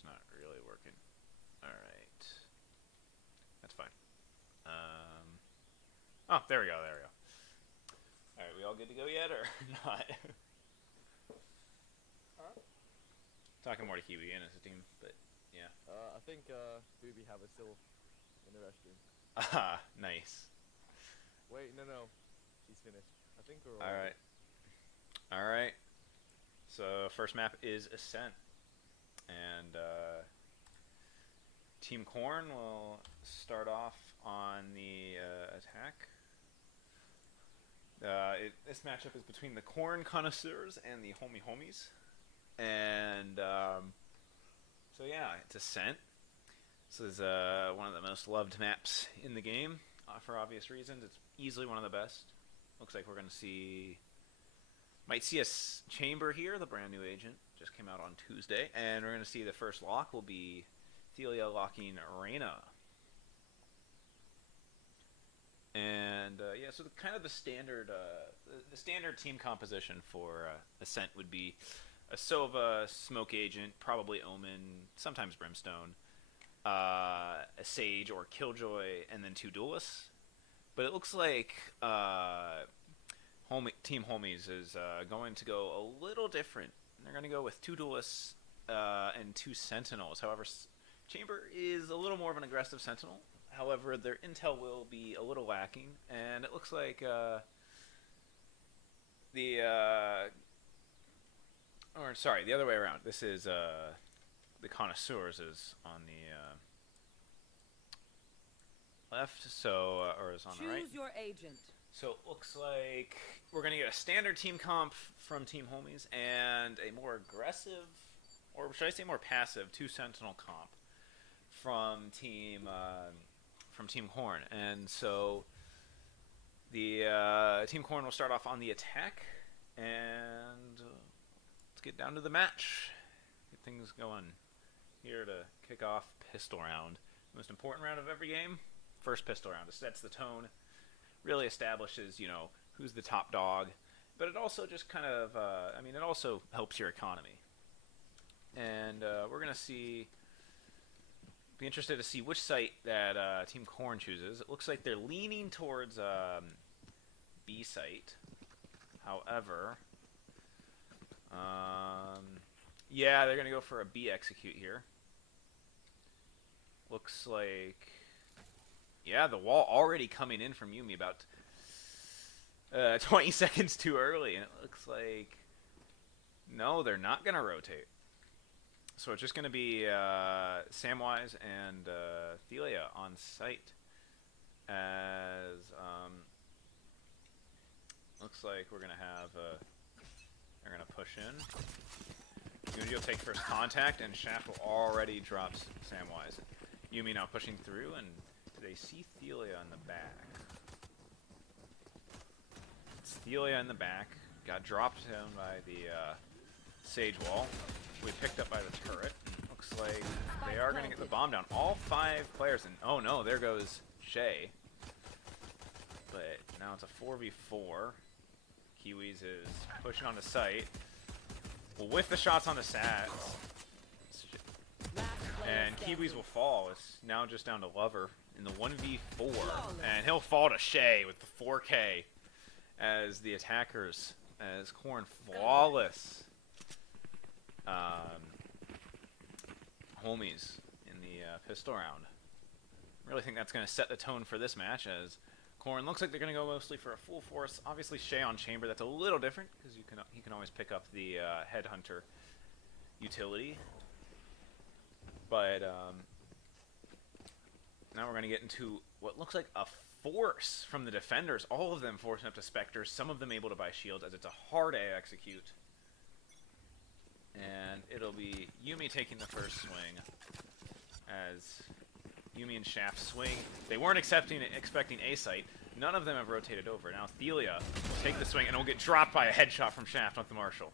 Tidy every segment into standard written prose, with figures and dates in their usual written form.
Stream's not really working. Alright. That's fine. Oh, there we go, there we go. Alright, we all good to go yet, or not? Talking more to Kiwi and as a team, but yeah. I think Booby have is still in the restroom. Ah, nice. Wait, no. He's finished. I think we're all Alright. Alright. So, first map is Ascent. And, Team Corn will start off on the attack. This matchup is between the Corn Connoisseurs and the Homies. And, so yeah, it's Ascent. This is one of the most loved maps in the game, for obvious reasons. It's easily one of the best. Looks like we're going to might see a Chamber here, the brand new agent. Just came out on Tuesday. And we're going to see the first lock will be Thelia locking Reyna. And yeah, so the standard team composition for Ascent would be a Sova, Smoke Agent, probably Omen, sometimes Brimstone, a Sage or Killjoy, and then 2 Duelists. But it looks like Team Homies is going to go a little different. They're going to go with 2 Duelists and 2 Sentinels. However, Chamber is a little more of an aggressive Sentinel. However, their intel will be a little lacking, and it looks like the other way around. This is the Connoisseurs is on the left, so or is on the right. Choose your agent. So it looks like we're going to get a standard team comp from Team Homies and a more aggressive, or should I say more passive, 2 Sentinel comp from Team Corn. And so the Team Corn will start off on the attack, and let's get down to the match. Get things going. Here to kick off pistol round. Most important round of every game. First pistol round. It sets the tone. Really establishes, who's the top dog. But it also just kind of, it also helps your economy. And we're going to be interested to see which site that Team Corn chooses. It looks like they're leaning towards B site. However, yeah, they're going to go for a B execute here. Looks like, yeah, the wall already coming in from Yuumi about 20 seconds too early. And it looks like, no, they're not going to rotate. So it's just going to be Samwise and Thelia on site. As looks like we're going to have they're going to push in. Yuumi will take first contact, and Shaft will already drop Samwise. Yuumi now pushing through, and they see Thelia in the back. It's Thelia in the back. Got dropped down by the Sage wall. We picked up by the turret. Looks like they are going to get the bomb down. All 5 players, and oh no, there goes Shay. But now it's a 4v4. Kiwis is pushing on the site. Well, with the shots on the sats. And Kiwis will fall. It's now just down to Lover in the 1v4. And he'll fall to Shay with the 4K as the attackers, as Corn flawless. Homies in the pistol round. Really think that's going to set the tone for this match, as Corn looks like they're going to go mostly for a full force. Obviously, Shay on Chamber, that's a little different because he can always pick up the Headhunter utility. But now we're going to get into what looks like a force from the defenders. All of them forcing up to Spectres, some of them able to buy shields, as it's a hard A execute. And it'll be Yuumi taking the first swing, as Yuumi and Shaft swing. They weren't expecting A site. None of them have rotated over. Now Thelia will take the swing, and will get dropped by a headshot from Shaft with the Marshall.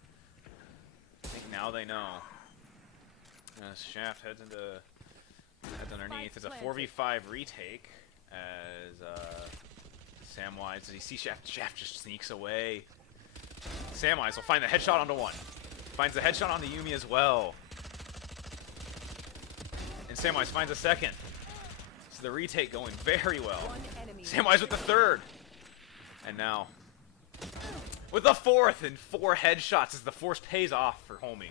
I think now they know. As Shaft heads underneath. It's a 4v5 retake, as Samwise, does he see Shaft? Shaft just sneaks away. Samwise will find the headshot onto one. Finds the headshot on the Yuumi as well. And Samwise finds a second. So the retake going very well. One enemy. Samwise with the third. And now with the fourth, and 4 headshots as the force pays off for Homie.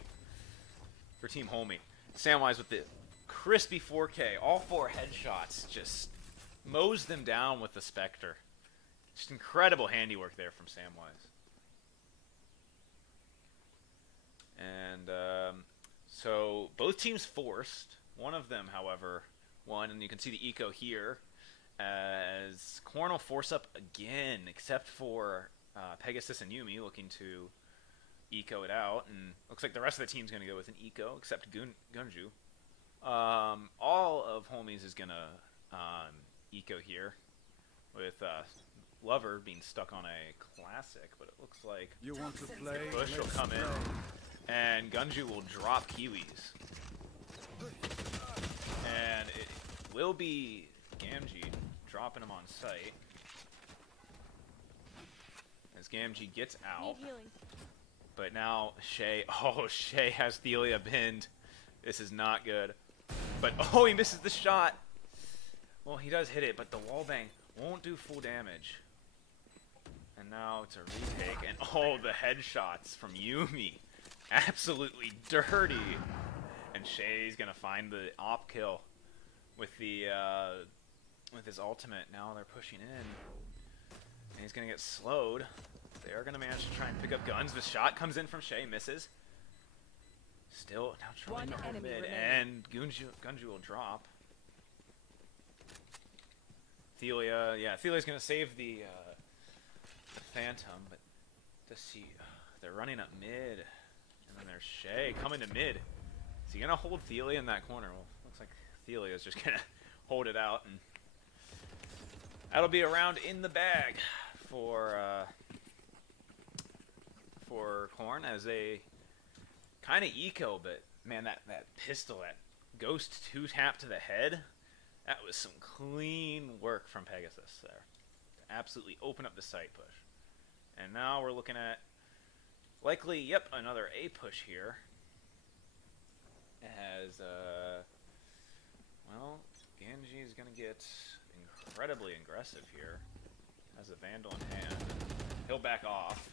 For Team Homie. Samwise with the crispy 4K. All 4 headshots. Just mows them down with the Spectre. Just incredible handiwork there from Samwise. And so both teams forced. One of them, however, won. And you can see the eco here. As Corn will force up again, except for Pegasus and Yumi looking to eco it out, and looks like the rest of the team's going to go with an eco, except Gunju. All of Homies is going to eco here, with Lover being stuck on a classic, but it looks like You want to play? Bush will come in, and Gunju will drop Kiwis. And it will be Gamgee dropping him on site. As Gamgee gets out. Need healing. But now Shay, oh, Shay has Thelia pinned. This is not good. But, oh, he misses the shot. Well, he does hit it, but the wallbang won't do full damage. And now it's a retake, and oh, the headshots from Yumi. Absolutely dirty. And Shay's gonna find the op kill with the, with his ultimate. Now they're pushing in. And he's gonna get slowed. They are gonna manage to try and pick up guns. The shot comes in from Shay, misses. Still now trying to hold mid, and Gunju will drop. Thelia, yeah, Thelia's gonna save the Phantom, but to see, they're running up mid, and then there's Shay coming to mid. Is he gonna hold Thelia in that corner? Well, looks like Thelia's just gonna hold it out, and that'll be a round in the bag for Korn as they kind of eco, but man, that pistol, that ghost 2-tap to the head, that was some clean work from Pegasus there. Absolutely open up the site push. And now we're looking at likely, yep, another A push here. As, well, Genji is going to get incredibly aggressive here. Has a Vandal in hand. He'll back off.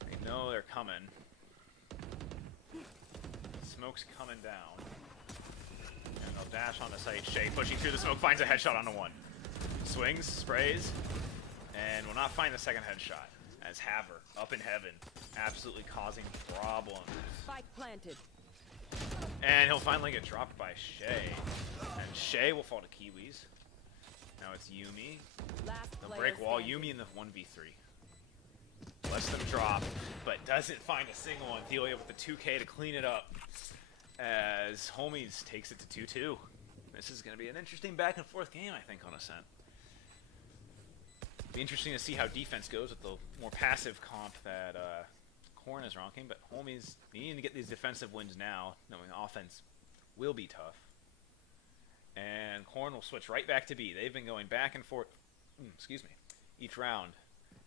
They know they're coming. Smoke's coming down. And they'll dash on the site. Shay pushing through the smoke, finds a headshot on the one. Swings, sprays, and will not find the second headshot. As Haver, up in heaven, absolutely causing problems. Spike planted. And he'll finally get dropped by Shay. And Shay will fall to Kiwis. Now it's Yumi. They'll break wall. Yumi in the 1v3. Lets them drop, but doesn't find a single one. Thelia with the 2K to clean it up. As Homies takes it to 2-2. This is going to be an interesting back and forth game, I think, on Ascent. Be interesting to see how defense goes with the more passive comp that Korn is rocking, but Homies needing to get these defensive wins now, knowing offense will be tough. And Korn will switch right back to B. They've been going back and forth, excuse me, each round.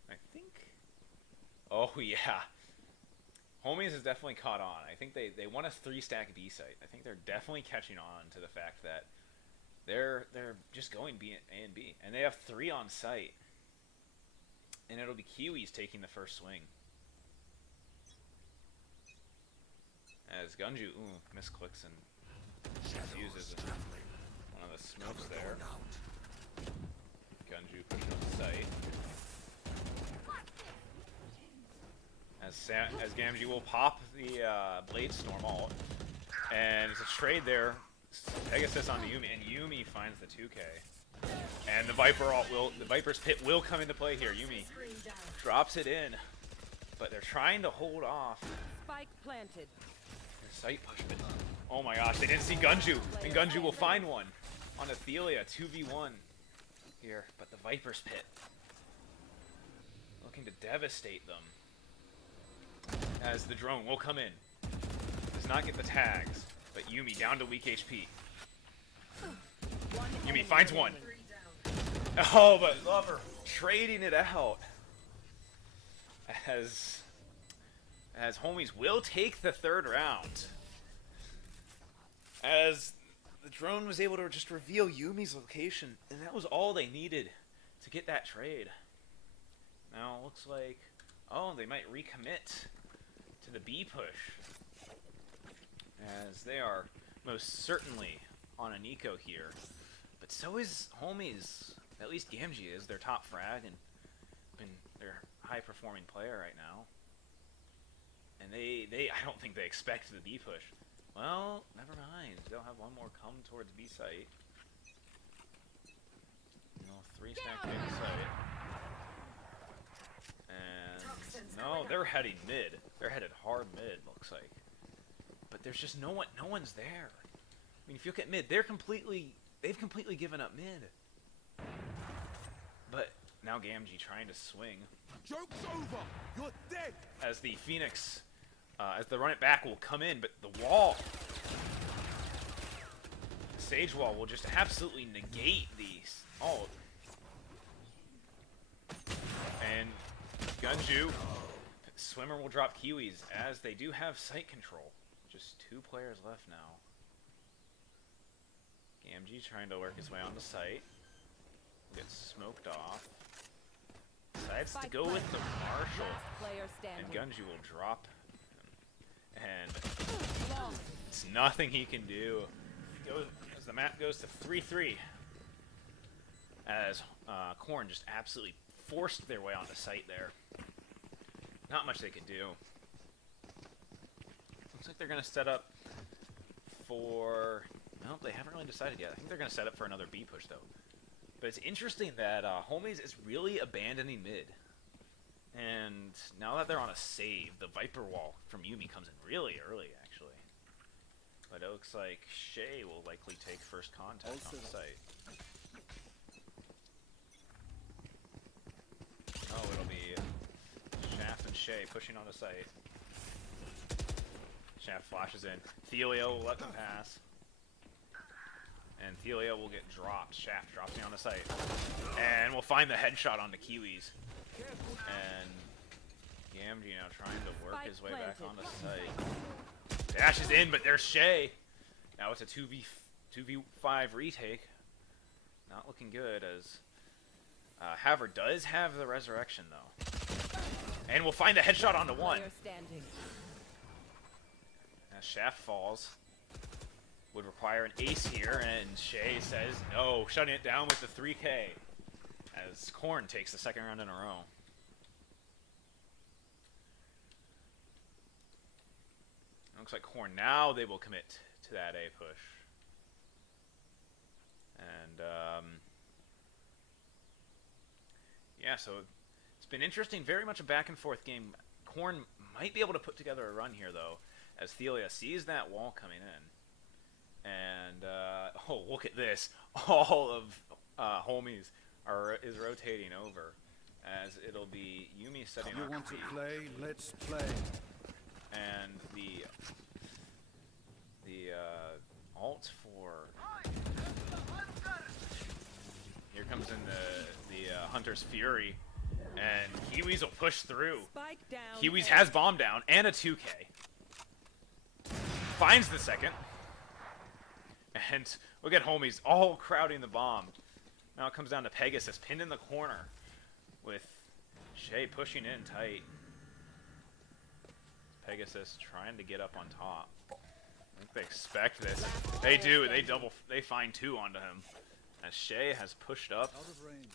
I think, oh yeah, Homies has definitely caught on. I think they want a 3-stack B site. I think they're definitely catching on to the fact that they're just going A and B, and they have 3 on site. And it'll be Kiwis taking the first swing. As Gunju, misclicks and uses one of the smokes there. Gunju pushing up the site. As Gamgee will pop the Blade Storm ult. And it's a trade there. Pegasus onto Yumi, and Yumi finds the 2K. And the Viper's Pit will come into play here. Yumi drops it in, but they're trying to hold off. Spike planted. Site push, but oh my gosh, they didn't see Gunju, and Gunju will find one on Athelia, 2v1 here, but the Viper's Pit looking to devastate them. As the drone will come in, does not get the tags, but Yumi down to weak HP. Yumi finds one. Oh, but Lover trading it out. As Homies will take the 3rd round. As the drone was able to just reveal Yumi's location, and that was all they needed to get that trade. Now it looks like, oh, they might recommit to the B push, as they are most certainly on an eco here. But so is Homies. At least Gamgee is their top frag and been their high-performing player right now. And I don't think they expect the B push. Well, never mind. They'll have one more come towards B site. No, 3 snack B site. And no, they're heading mid. They're headed hard mid, looks like. But there's just no one's there. I mean, if you look at mid, they've completely given up mid. But now Gamgee trying to swing. Joke's over. You're dead. As the Phoenix, as the run it back will come in, but the wall, the Sage wall will just absolutely negate these. Oh. And Gunju, Swimmer will drop Kiwis as they do have site control. Just 2 players left now. Gamgee trying to work his way onto site. Gets smoked off. Decides to go with the Marshall. And Gunju will drop him. And it's nothing he can do. As the map goes to 3-3. As Corn just absolutely forced their way onto site there. Not much they could do. Looks like they're going to set up for... Nope, they haven't really decided yet. I think they're going to set up for another B push, though. But it's interesting that Homies is really abandoning mid. And now that they're on a save, the Viper wall from Yumi comes in really early, actually. But it looks like Shay will likely take first contact on site. Oh, it'll be Shaft and Shay pushing on the site. Shaft flashes in. Thelio will let them pass. And Thelio will get dropped. Shaft drops me on the site. And we'll find the headshot on the Kiwis. And Gamgee now trying to work his way back on the site. Dashes in, but there's Shay. Now it's a 2v5 retake. Not looking good as Haver does have the resurrection, though. And we'll find the headshot on the 1. As Shaft falls. Would require an ace here, and Shay says no, shutting it down with the 3K as Korn takes the 2nd round in a row. Looks like Korn now they will commit to that A push. And yeah, so it's been interesting, very much a back and forth game. Korn might be able to put together a run here though, as Thelia sees that wall coming in. And, oh, look at this. All of Homies is rotating over. As it'll be Yumi setting up. You want to play? Let's play. And the alt for... Here comes in the Hunter's Fury. And Kiwis will push through. Kiwis has bomb down and a 2K. Finds the 2nd. And look at Homies all crowding the bomb. Now it comes down to Pegasus pinned in the corner with Shay pushing in tight. Pegasus trying to get up on top. I think they expect this. They do. They find 2 onto him. As Shay has pushed up Out of range.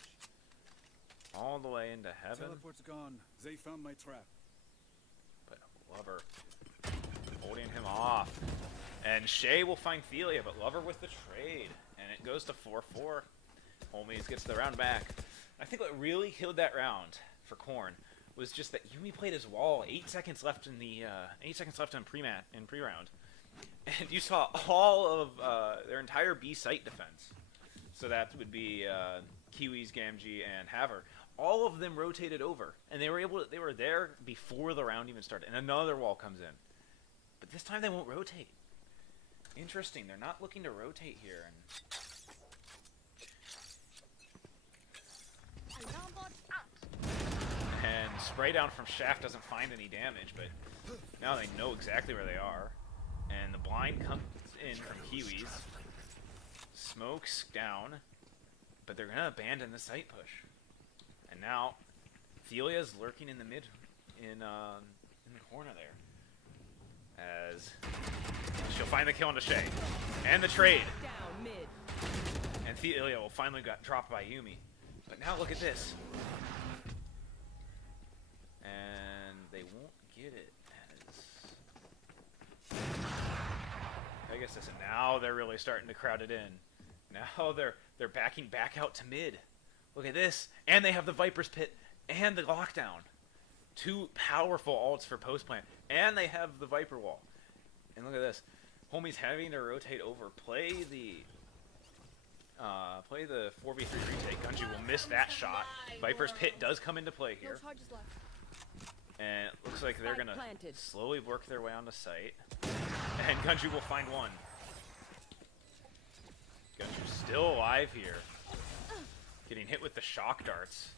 all the way into heaven. Teleport's gone. They found my trap. But Lover holding him off. And Shay will find Thelia, but Lover with the trade. And it goes to 4-4. Homies gets the round back. I think what really killed that round for Korn was just that Yumi played his wall. 8 seconds left in the 8 seconds left in pre-round. And you saw all of their entire B site defense. So that would be Kiwis, Gamgee, and Haver. All of them rotated over. And they were there before the round even started. And another wall comes in. But this time they won't rotate. Interesting. They're not looking to rotate here. And spray down from Shaft doesn't find any damage, but now they know exactly where they are. And the blind comes in from Kiwis. Smoke's down, but they're gonna abandon the site push. And now, Thelia's lurking in the in the corner there, as she'll find the kill onto Shay, and the trade. Down mid. And Thelia will finally got dropped by Yumi. But now look at this. And they won't get it as Pegasus, and now they're really starting to crowd it in. Now they're backing back out to mid. Look at this. And they have the Viper's Pit and the lockdown. Two powerful ults for post plant. And they have the Viper Wall. And look at this. Homie's having to rotate over. Play the 4v3 retake. Gunji will miss that shot. Viper's Pit does come into play here. And it looks like they're gonna slowly work their way onto site. And Gunji will find one. Gunji's still alive here. Getting hit with the shock darts.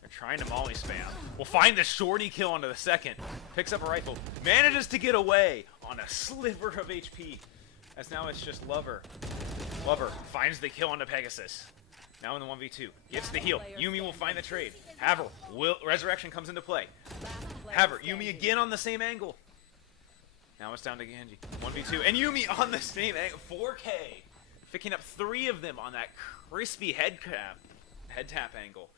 They're trying to molly spam. Will find the shorty kill onto the second. Picks up a rifle. Manages to get away on a sliver of HP. As now it's just Lover. Lover finds the kill onto Pegasus. Now in the 1v2. Gets the heal. Yumi will find the trade. Haver. Resurrection comes into play. Haver. Yumi again on the same angle. Now it's down to Genji. 1v2. And Yumi on the same angle. 4K. Picking up 3 of them on that crispy head tap angle.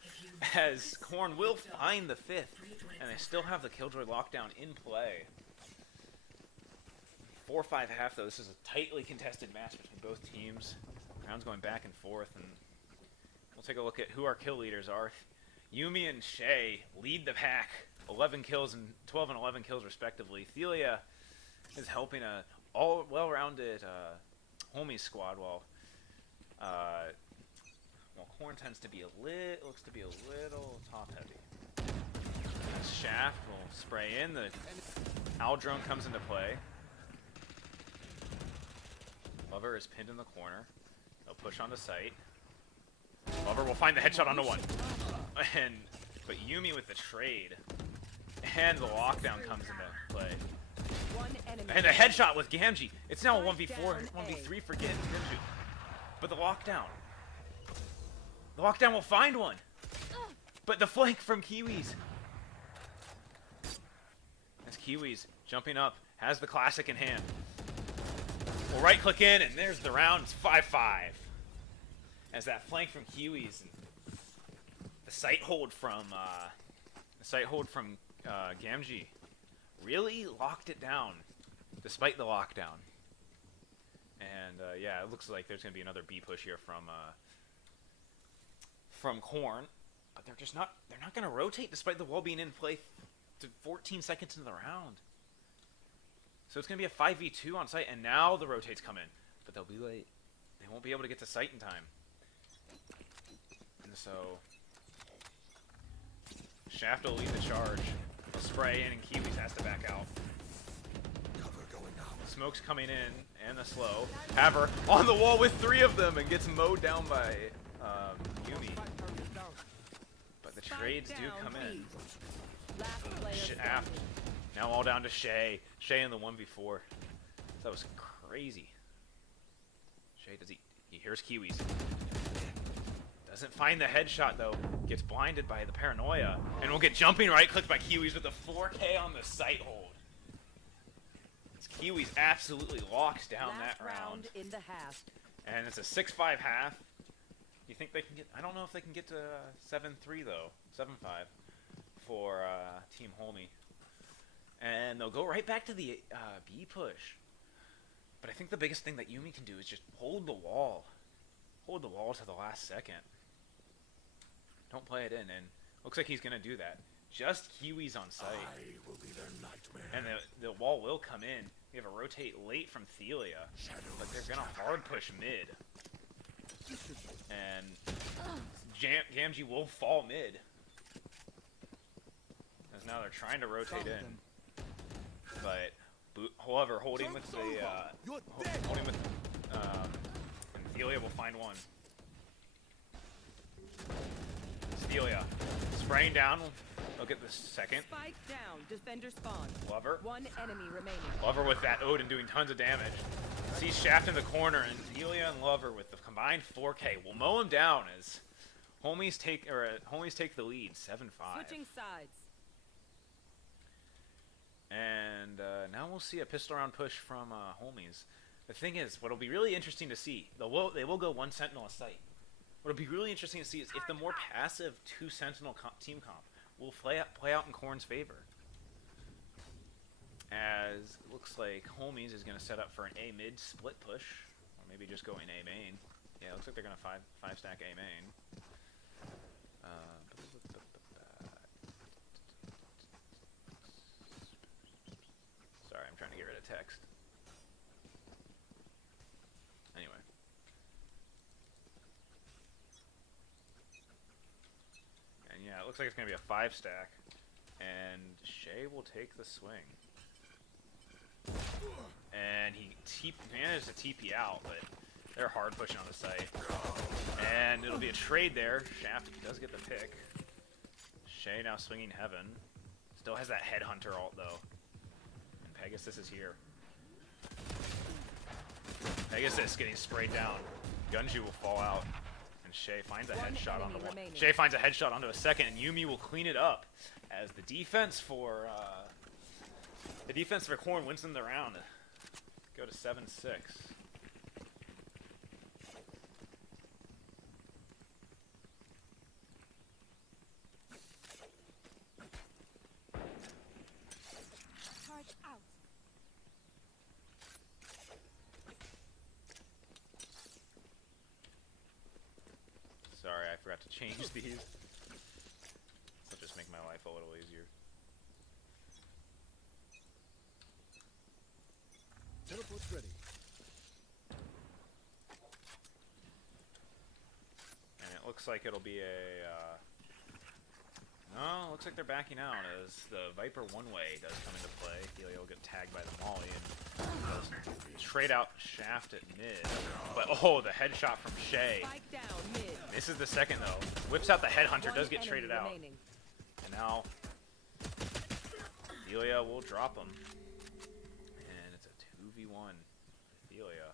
As Korn will find the 5th. And they still have the Killjoy lockdown in play. 4-5 half though. This is a tightly contested match between both teams. Rounds going back and forth, and we'll take a look at who our kill leaders are. Yumi and Shay lead the pack, 11 kills and 12 and 11 kills respectively. Thelia is helping a all well-rounded homie squad, while Korn tends to be looks to be a little top heavy. Shaft will spray in. The Owl drone comes into play. Lover is pinned in the corner. They'll push on the site. Lover will find the headshot onto one. But Yumi with the trade. And the lockdown comes into play. And a headshot with Gamgee. It's now a 1v4, 1v3 for Genji. But the lockdown. The lockdown will find one. But the flank from Kiwis. As Kiwis jumping up, has the classic in hand. We'll right click in, and there's the round. It's 5-5. As that flank from Kiwis, and the sight hold from Gamgee really locked it down, despite the lockdown. And yeah, it looks like there's gonna be another B push here from Korn, but they're not gonna rotate despite the wall being in play to 14 seconds into the round. So it's going to be a 5v2 on site, and now the rotates come in. But they'll be late. They won't be able to get to site in time. And so Shaft will lead the charge. He'll spray in, and Kiwis has to back out. Smoke's coming in, and the slow. Haver on the wall with 3 of them, and gets mowed down by Yumi. But the trades do come in. Shaft. Now all down to Shay. Shay in the 1v4. That was crazy. Shay he hears Kiwis. Doesn't find the headshot though. Gets blinded by the paranoia. And will get jumping right clicked by Kiwis with the 4K on the sight hold. As Kiwis absolutely locks down that round. In the half. And it's a 6-5 half. You think they can get, I don't know if they can get to 7-3 though. 7-5 for Team Homie. And they'll go right back to the B push. But I think the biggest thing that Yumi can do is just hold the wall. Hold the wall to the last second. Don't play it in, and looks like he's going to do that. Just Kiwis on site. I will be their nightmare. And the wall will come in. We have a rotate late from Thelia, but they're going to hard push mid. And Gamgee will fall mid. As now they're trying to rotate in. But however, holding with the and Thelia will find one. Thelia spraying down Look at the second. Spike down. Defender spawn. Lover. One enemy remaining. Lover with that Odin doing tons of damage. Sees Shaft in the corner, and Delia and Lover with the combined 4K will mow him down as homies take the lead, 7-5. Switching sides. And now we'll see a pistol round push from homies. The thing is, what'll be really interesting to see, they will go 1 Sentinel a sight. What'll be really interesting to see is if the more passive 2 Sentinel team comp will play out in Korn's favor. As it looks like homies is going to set up for an A mid split push, or maybe just going A main. Yeah, it looks like they're going to five stack A main. Sorry, I'm trying to get rid of text. Anyway. And yeah, it looks like it's going to be a 5 stack. And Shay will take the swing. And he managed to TP out, but they're hard pushing on the site. And it'll be a trade there. Shaft does get the pick. Shay now swinging heaven. Still has that headhunter ult though. And Pegasus is here. Pegasus getting sprayed down. Gunju will fall out. And Shay finds a headshot on the one. Shay finds a headshot onto a second, and Yumi will clean it up as the defense for Korn wins them the round. Go to 7-6. Charge out. Sorry, I forgot to change these. It'll just make my life a little easier. Teleport's ready. And it looks like it'll be a... no, it looks like they're backing out as the Viper one-way does come into play. Delia will get tagged by the Molly and trade out Shaft at mid. But oh, the headshot from Shay. Spike down mid. Misses the second though. Whips out the headhunter, does get One traded enemy out. remaining. And now Delia will drop him. And it's a 2v1. Delia.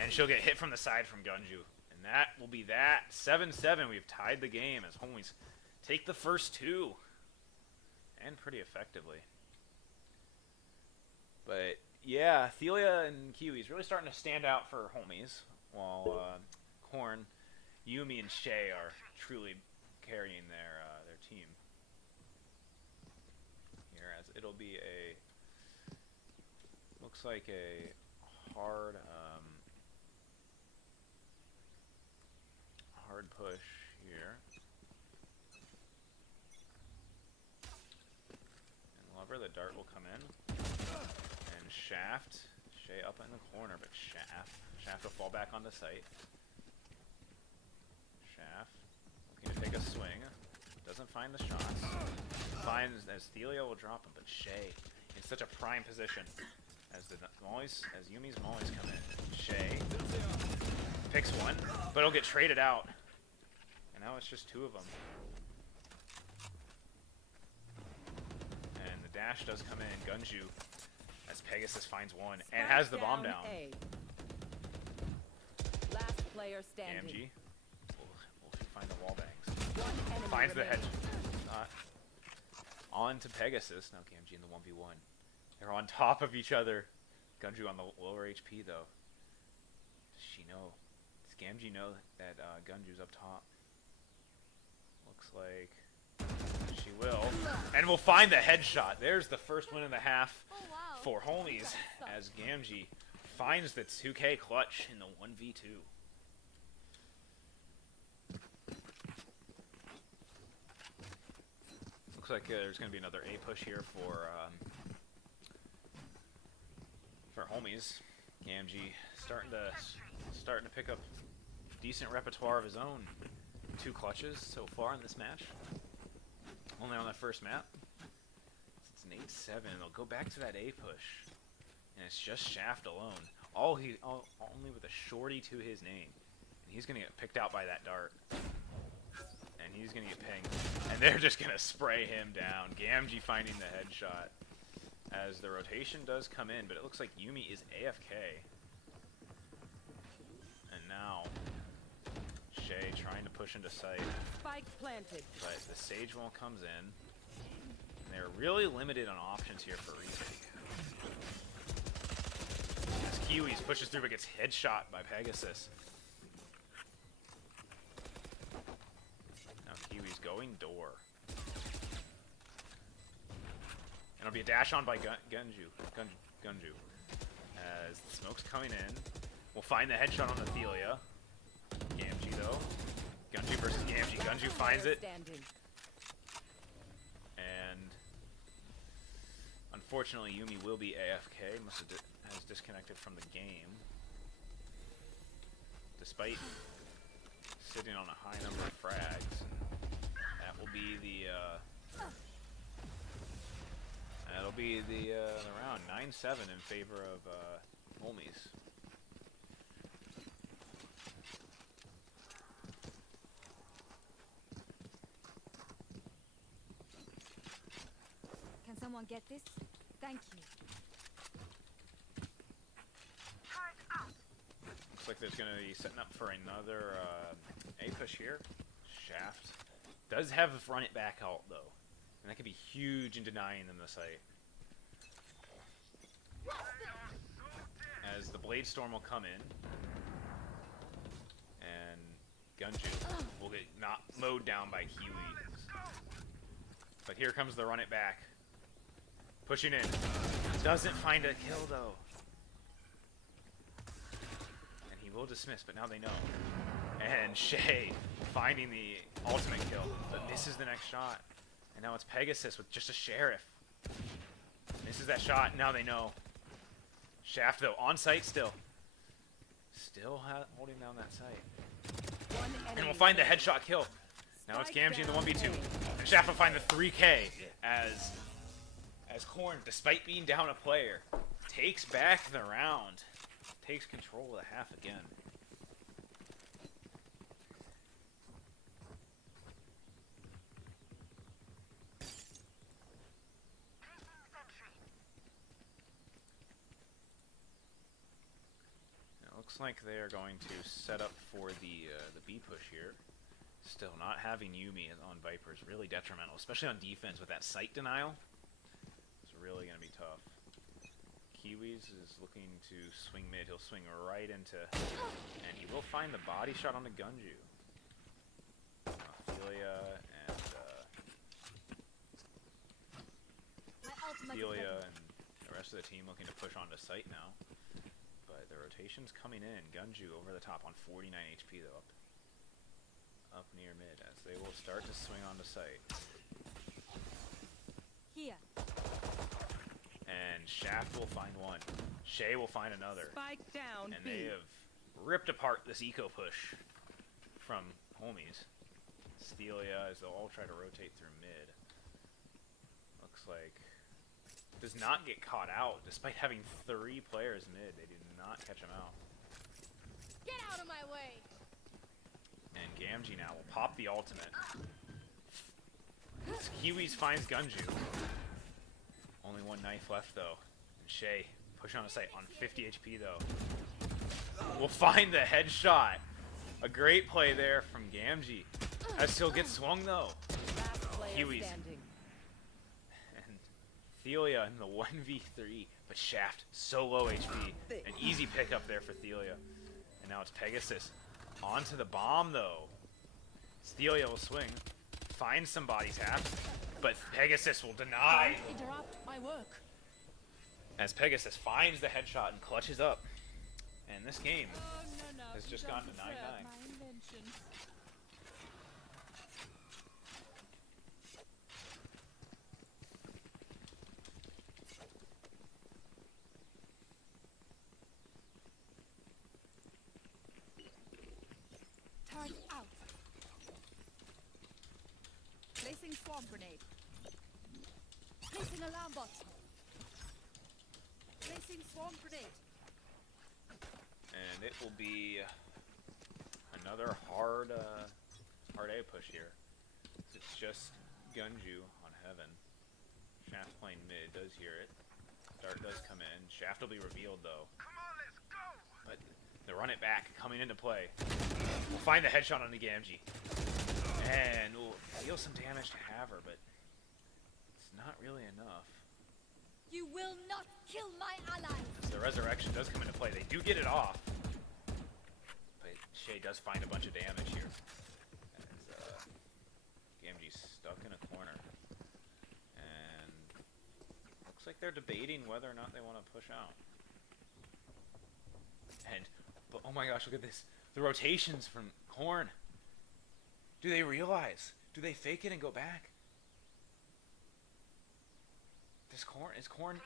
And she'll get hit from the side from Gunju. And that will be that. 7-7. We've tied the game as homies take the first 2. And pretty effectively. But yeah, Thelia and Kiwi's really starting to stand out for homies. While Korn, Yumi, and Shay are truly carrying their team. Here, as it'll be a looks like a hard push here. And Lover, the dart will come in. And Shaft, Shay up in the corner, but Shaft will fall back on the site. Shaft looking to take a swing. Doesn't find the shots. Finds as Thelia will drop him, but Shay in such a prime position as Yumi's mollies come in. Shay picks one, but it'll get traded out. And now it's just 2 of them. And the dash does come in. Gunju as Pegasus finds one and has the bomb down. A. Last player standing. AMG will find the wall bangs. One enemy Finds the remaining. head. On to Pegasus. Now Gamgee in the 1v1. They're on top of each other. Gunju on the lower HP though. Does she know? Does Gamgee know that Gunju's up top? Looks like she will. And we'll find the headshot. There's the first win in the half for homies as Gamgee finds the 2K clutch in the 1v2. Looks like there's going to be another A push here for homies. Gamgee starting to pick up decent repertoire of his own. 2 clutches so far in this match. Only on that first map. It's an 8-7. They'll go back to that A push, and it's just Shaft alone. Only with a shorty to his name, and he's going to get picked out by that dart. And He's gonna get pinged. And they're just gonna spray him down. Gamgee finding the headshot. As the rotation does come in, but it looks like Yumi is AFK. And now, Shay trying to push into sight. Spike planted. But the Sage won't comes in. And they're really limited on options here for retake. As Kiwis pushes through but gets headshot by Pegasus. Now Kiwi's going door. And it'll be a dash on by Gunju. As the smoke's coming in. We'll find the headshot on Athelia. Gamgee though. Gunju versus Gamgee. Gunju finds it. Standing. And unfortunately Yumi will be AFK. Has disconnected from the game. Despite sitting on a high number of frags. That will be the round. 9-7 in favor of Homies. Can someone get this? Thank you. Looks like there's going to be setting up for another A push here. Shaft does have run it back out though, and that could be huge in denying them the site. As the Blade Storm will come in, and Gunju will get mowed down by Kiwi. But here comes the run it back. Pushing in. Doesn't find a kill though. And he will dismiss, but now they know. And Shay finding the ultimate kill, but misses the next shot. And now it's Pegasus with just a Sheriff. Misses that shot, now they know. Shaft though, on site still. Still holding down that site. And we'll find the headshot kill. Now it's Gamgee in the 1v2. And Shaft will find the 3K as Korn, despite being down a player, takes back the round. Takes control of the half again. Looks like they are going to set up for the B push here. Still, not having Yumi on Viper is really detrimental, especially on defense with that sight denial. It's really going to be tough. Kiwis is looking to swing mid. He'll swing right into, and he will find the body shot on the Gunju. Ophelia and the rest of the team looking to push onto site now. But the rotation's coming in. Gunju over the top on 49 HP though, up near mid as they will start to swing onto site. Here. And Shaft will find one. Shay will find another. Spike down. And they have ripped apart this eco push from Homies. Stelia as they'll all try to rotate through mid. Looks like does not get caught out despite having 3 players mid. They did not catch him out. Get out of my way. And Gamgee now will pop the ultimate. Kiwis finds Gunju. Only 1 knife left though. And Shay push on a site on 50 HP though. We'll find the headshot. A great play there from Gamgee. As he'll get swung though. Kiwis. And Thelia in the 1v3. But Shaft so low HP. An easy pickup there for Thelia. And now it's Pegasus. Onto the bomb though. Stelia will swing. Find somebody's half. But Pegasus will deny. Interrupt my work. As Pegasus finds the headshot and clutches up. And this game has just gone to 9-9. Turn out. Placing swarm grenade. Placing alarm bot. Placing swarm grenade. And it will be another hard A push here. just Gunju on Heaven. Shaft playing mid, does hear it. Dart does come in. Shaft will be revealed though. But they run it back, coming into play. We'll find the headshot on the Gamgee. And we'll deal some damage to Haver, but it's not really enough. You will not kill my allies. So the resurrection does come into play. They do get it off. But Shay does find a bunch of damage here. As Gamgee's stuck in a corner. And looks like they're debating whether or not they want to push out. But oh my gosh, look at this. The rotations from Korn. Do they realize? Do they fake it and go back? Is Korn?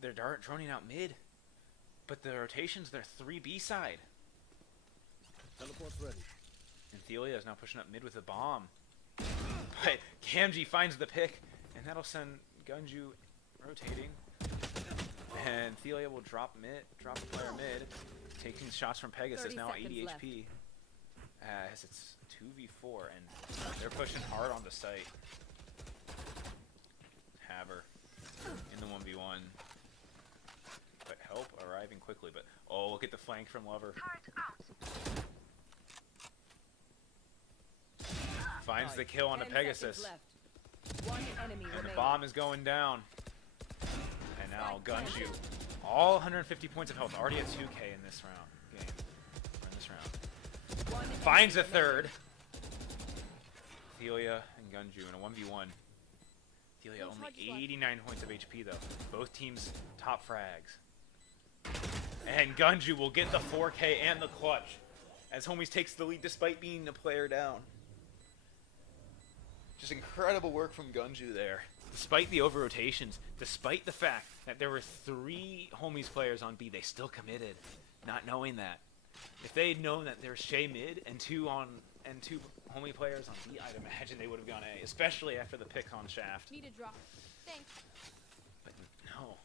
They're droning out mid, but the rotations, they're 3B side. Teleport's ready. And Thelia is now pushing up mid with a bomb. But Gamgee finds the pick, and that'll send Gunju rotating. And Thelia will drop the player mid, taking shots from Pegasus, now 80 HP. As it's 2v4, and they're pushing hard on the site. Haver in the 1v1. But help arriving quickly, but oh, look at the flank from Lover. Finds the kill on the 10 Pegasus. seconds left. One enemy And the remaining. bomb is going down. And now Gunju. All 150 points of health. Already at 2k in this round. Game. Or in this round. One Finds a enemy third. Thelia and Gunju in a 1v1. Thelia only 89 points of HP though. Both teams top frags. And Gunju will get the 4k and the clutch. As Homies takes the lead despite being the player down. Just incredible work from Gunju there. Despite the over-rotations, despite the fact that there were 3 Homies players on B, they still committed, not knowing that. If they had known that there was Shay mid and two Homie players on B, I'd imagine they would have gone A, especially after the pick on Shaft. Need a drop. Thanks. But no.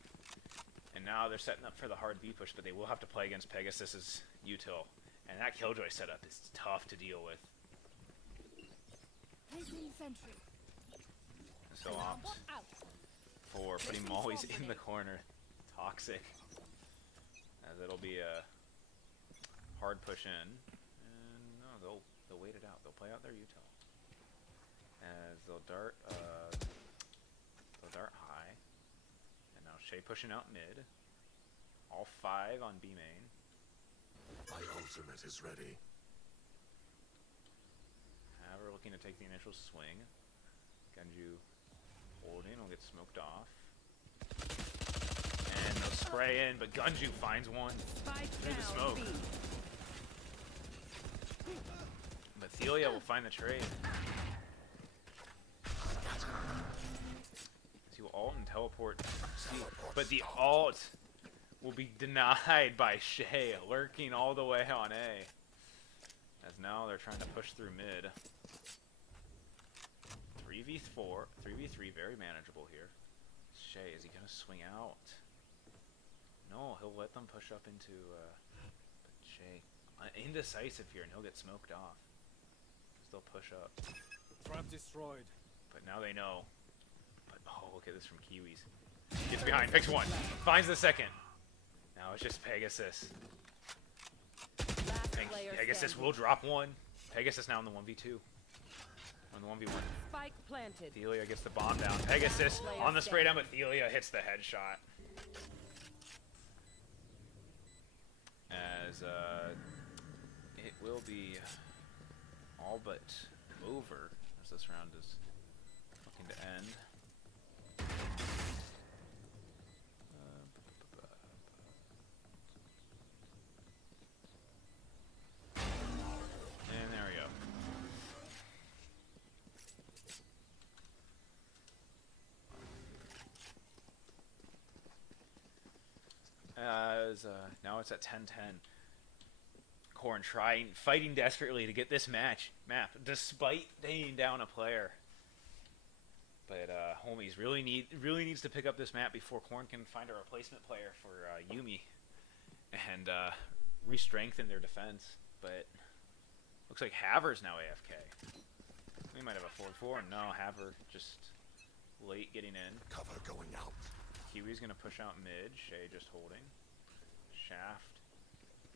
And now they're setting up for the hard B push, but they will have to play against Pegasus's util. And that Killjoy setup is tough to deal with. Placing sentry. So opts Out. for putting Molly's in the corner. Toxic. As it'll be a hard push in. And no, they'll wait it out. They'll play out their util. As they'll dart high. And now Shay pushing out mid. All 5 on B main. My ultimate is ready. Haver looking to take the initial swing. Gunju holding, will get smoked off. And they'll spray in, but Gunju finds one Spike through the down smoke. B. But Thelia will find the trade. He will ult and teleport. But the ult will be denied by Shay, lurking all the way on A. As now they're trying to push through mid. 3v4, 3v3, very manageable here. Shay, is he gonna swing out? No, he'll let them push up into, but Shay, indecisive here, and he'll get smoked off. They'll push up. Trap destroyed. But now they know. But, oh, look at this from Kiwis. Gets behind, picks one, finds the second. Now it's just Pegasus. Last And player Pegasus standing. will drop one. Pegasus now in the 1v2. On the 1v1. Spike planted. Thelia gets the bomb down. Pegasus on the spray down, but Thelia hits the headshot. As it will be all but over as this round is looking to end. And there we go. As now it's at 10-10. Korn fighting desperately to get this map, despite laying down a player. But Homies really needs to pick up this map before Korn can find a replacement player for Yuumi and re-strengthen their defense. But looks like Haver's now AFK. We might have a 4-4. No, Haver just late getting in. Cover going out. Kiwi's gonna push out mid. Shay just holding. Shaft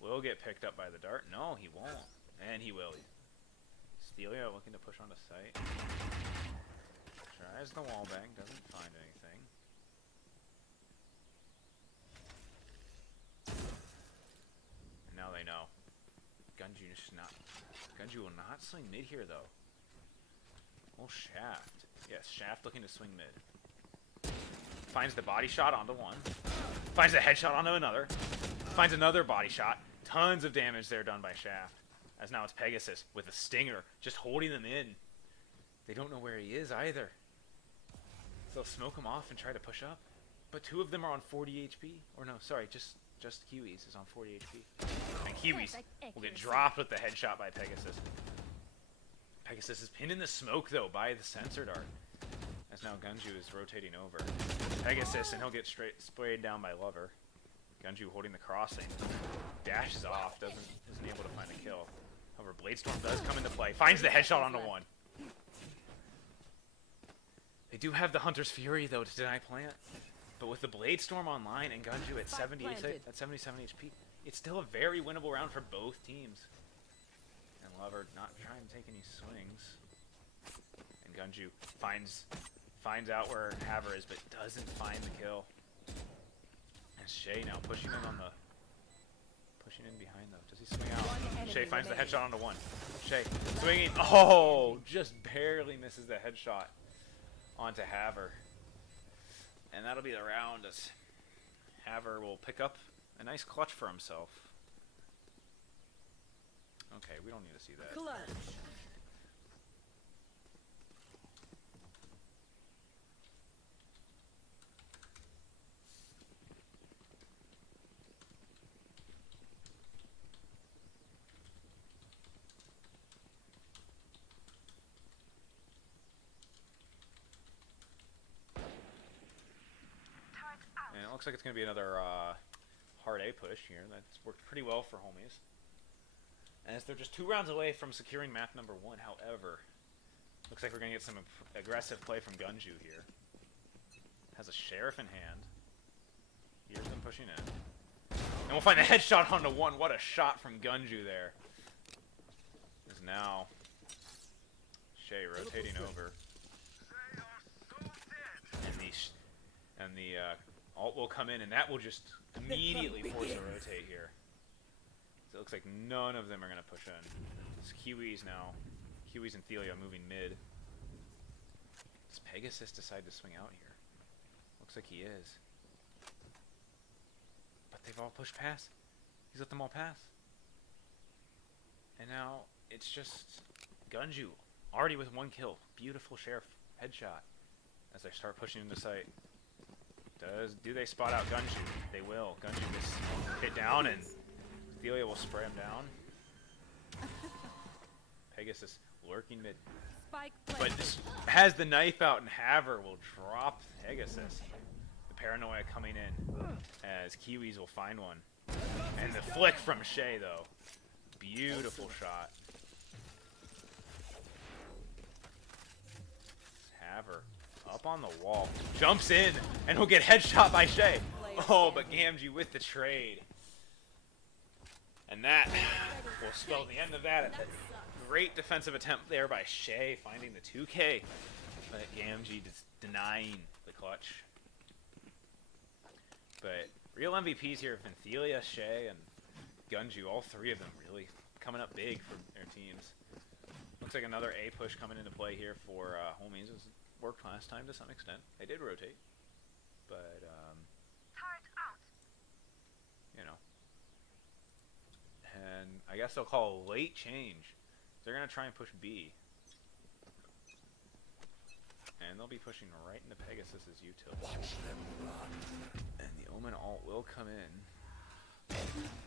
will get picked up by the dart. No, he won't. And he will. Stelia looking to push onto site. Tries the wall bang, doesn't find anything. And now they know. Gunju will not swing mid here though. Oh, Shaft. Yes, Shaft looking to swing mid. Finds the body shot onto one. Finds a headshot onto another. Finds another body shot. Tons of damage there done by Shaft. As now it's Pegasus with a stinger, just holding them in. They don't know where he is either. They'll smoke him off and try to push up. But two of them are on 40 HP. Or no, sorry, just Kiwis is on 40 HP. And Kiwis will get dropped with the headshot by Pegasus. Pegasus is pinned in the smoke though by the sensor dart. As now Gunju is rotating over. Pegasus, and he'll get sprayed down by Lover. Gunju holding the crossing. Dashes off, isn't able to find a kill. However, Bladestorm does come into play. Finds the headshot onto one. They do have the Hunter's Fury though to deny plant. But with the Bladestorm online and Gunju at 77 HP, it's still a very winnable round for both teams. And Lover not trying to take any swings. And Gunju finds out where Haver is, but doesn't find the kill. And Shay now pushing in behind though. Does he swing out? Shay finds the headshot onto one. Shay swinging. Oh, just barely misses the headshot onto Haver. And that'll be the round as Haver will pick up a nice clutch for himself. Okay, we don't need to see that. Clutch. And it looks like it's going to be another hard A push here. That's worked pretty well for homies. As they're just 2 rounds away from securing map number 1, however, looks like we're going to get some aggressive play from Gunju here. Has a Sheriff in hand. Here's them pushing in. And we'll find the headshot onto one. What a shot from Gunju there. Is now Shay rotating over. And the ult will come in, and that will just immediately force a rotate here. So it looks like none of them are going to push in. It's Kiwis now. Kiwis and Thelia moving mid. Does Pegasus decide to swing out here? Looks like he is. But they've all pushed past. He's let them all pass. And now it's just Gunju, already with 1 kill. Beautiful Sheriff headshot as they start pushing into sight. Do they spot out Gunju? They will. Gunju gets hit down, and Thelia will spray him down. Pegasus lurking mid. Spike But planted. this has the knife out, and Haver will drop Pegasus. The paranoia coming in as Kiwis will find one. And the flick from Shay, though. Beautiful shot. Haver up on the wall. Jumps in, and he'll get headshot by Shay. Oh, but Gamgee with the trade. And that will spell the end of that. Great defensive attempt there by Shay, finding the 2K. But Gamgee just denying the clutch. But real MVPs here have been Thelia, Shay, and Gunju. All 3 of them really coming up big for their teams. Looks like another A push coming into play here for homies. It worked last time to some extent. They did rotate. But, you know. And I guess they'll call a late change. They're going to try and push B. And they'll be pushing right into Pegasus's util. And the Omen ult will come in.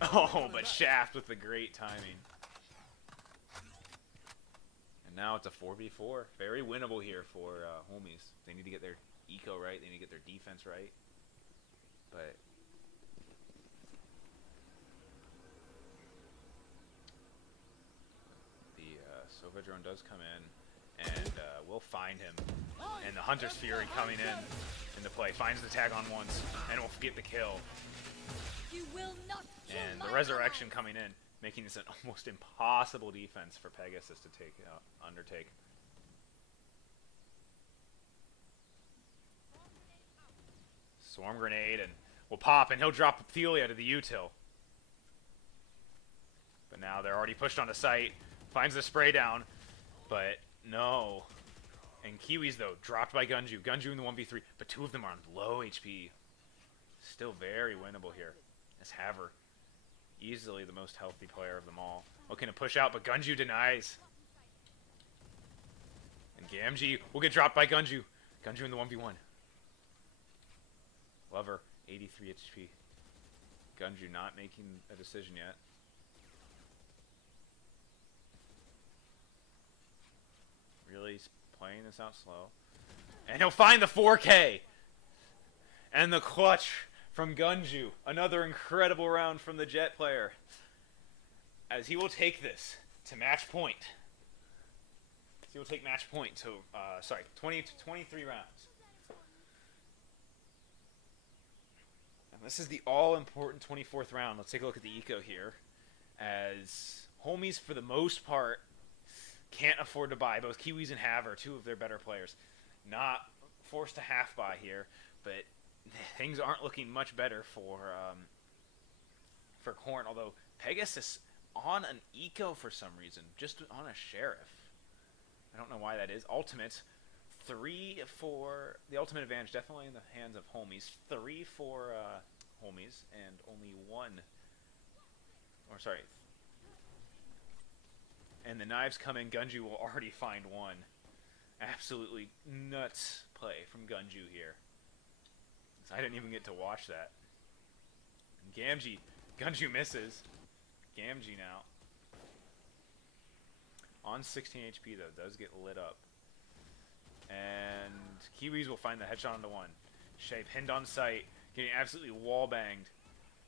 Oh, but Shaft with the great timing. And now it's a 4v4. Very winnable here for homies. They need to get their eco right. They need to get their defense right. But the Sova drone does come in. And we'll find him. And the Hunter's Fury coming into play. Finds the tag on once, and will get the kill. You will not kill And my the Resurrection ally. coming in, making this an almost impossible defense for Pegasus to undertake. Swarm Grenade, and will pop, and he'll drop Ophelia to the util. But now they're already pushed onto site. Finds the spray down, but no. And Kiwis, though, dropped by Gunju. Gunju in the 1v3, but two of them are on low HP. Still very winnable here. As Haver, easily the most healthy player of them all. Looking to push out, but Gunju denies. And Gamgee will get dropped by Gunju. Gunju in the 1v1. Lover, 83 HP. Gunju not making a decision yet. Really playing this out slow. And he'll find the 4K! And the clutch from Gunju. Another incredible round from the Jet player. As he will take this to match point. He will take match point to, 23 rounds. And this is the all-important 24th round. Let's take a look at the eco here. As homies, for the most part, can't afford to buy. Both Kiwis and Haver, two of their better players. Not forced to half buy here, but things aren't looking much better for Corn. Although Pegasus on an eco for some reason, just on a sheriff. I don't know why that is. Ultimate, 3 for the ultimate advantage, definitely in the hands of homies. 3 for homies, and only 1. Or sorry. And the knives come in. Gunju will already find 1. Absolutely nuts play from Gunju here. So I didn't even get to watch that. And Gamgee, Gunju misses. Gamgee now. On 16 HP though, does get lit up. And Kiwis will find the headshot onto 1. Shay pinned on sight, getting absolutely wall banged.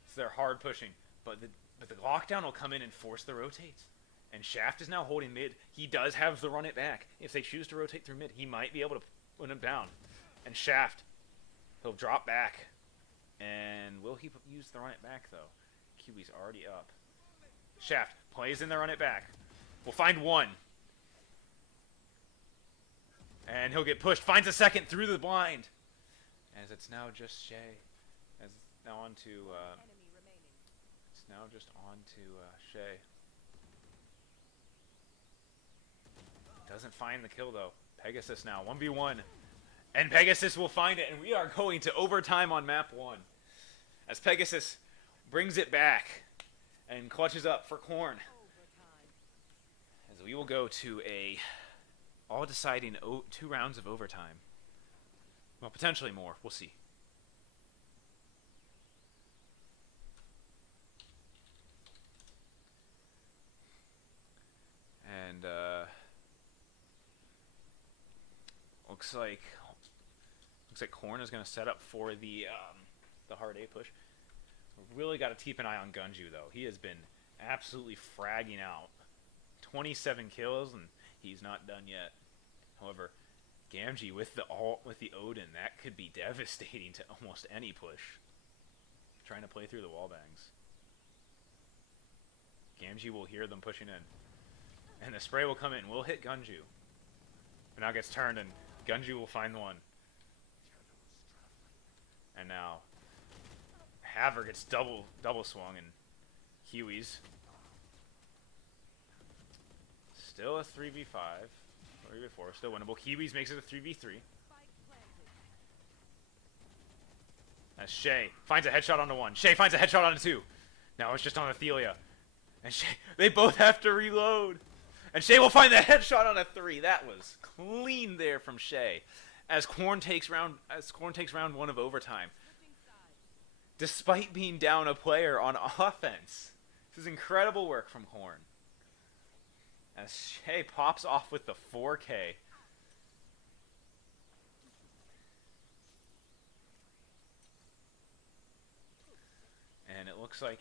So they're hard pushing. But the lockdown will come in and force the rotates. And Shaft is now holding mid. He does have the run it back. If they choose to rotate through mid, he might be able to put him down. And Shaft, he'll drop back. And will he use the run it back, though? Kiwi's already up. Shaft plays in the run it back. We'll find 1. And he'll get pushed. Finds a second through the blind. As it's now just Shay. As it's now on to... it's now just on to Shay. Doesn't find the kill, though. Pegasus now, 1v1. And Pegasus will find it, and we are going to overtime on map 1. As Pegasus brings it back and clutches up for Corn. As we will go to a all-deciding 2 rounds of overtime. Well, potentially more. We'll see. And, Looks like Corn is going to set up for the hard A push. We've really got to keep an eye on Gunju though. He has been absolutely fragging out. 27 kills and he's not done yet. However, Gamgee with the Odin, that could be devastating to almost any push. Trying to play through the wall bangs. Gamgee will hear them pushing in. And the spray will come in. We'll hit Gunju. But now it gets turned and Gunju will find 1. And now Haver gets double swung and Kiwis. Still a 3v5. 3v4, still winnable. Kiwis makes it a 3v3. As Shay finds a headshot onto 1. Shay finds a headshot onto 2. Now it's just on Athelia. And Shay, they both have to reload. And Shay will find the headshot on a 3. That was clean there from Shay. As Corn takes round 1 of overtime. Despite being down a player on offense. This is incredible work from Corn. As Shay pops off with the 4K. And it looks like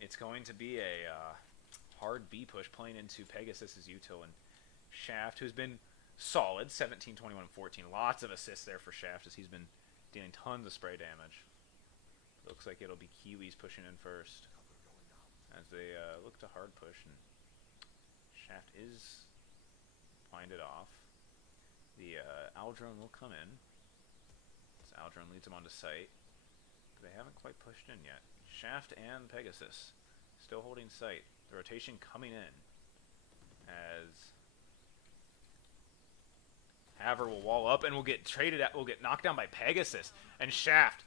it's going to be a hard B push playing into Pegasus's util, and Shaft, who's been solid. 17, 21, 14. Lots of assists there for Shaft as he's been dealing tons of spray damage. Looks like it'll be Kiwis pushing in first as they look to hard push, and Shaft is find it off. The Aldrone will come in. So Aldrone leads him onto site. But they haven't quite pushed in yet. Shaft and Pegasus still holding site. The rotation coming in as Haver will wall up and will get traded at, will get knocked down by Pegasus, and Shaft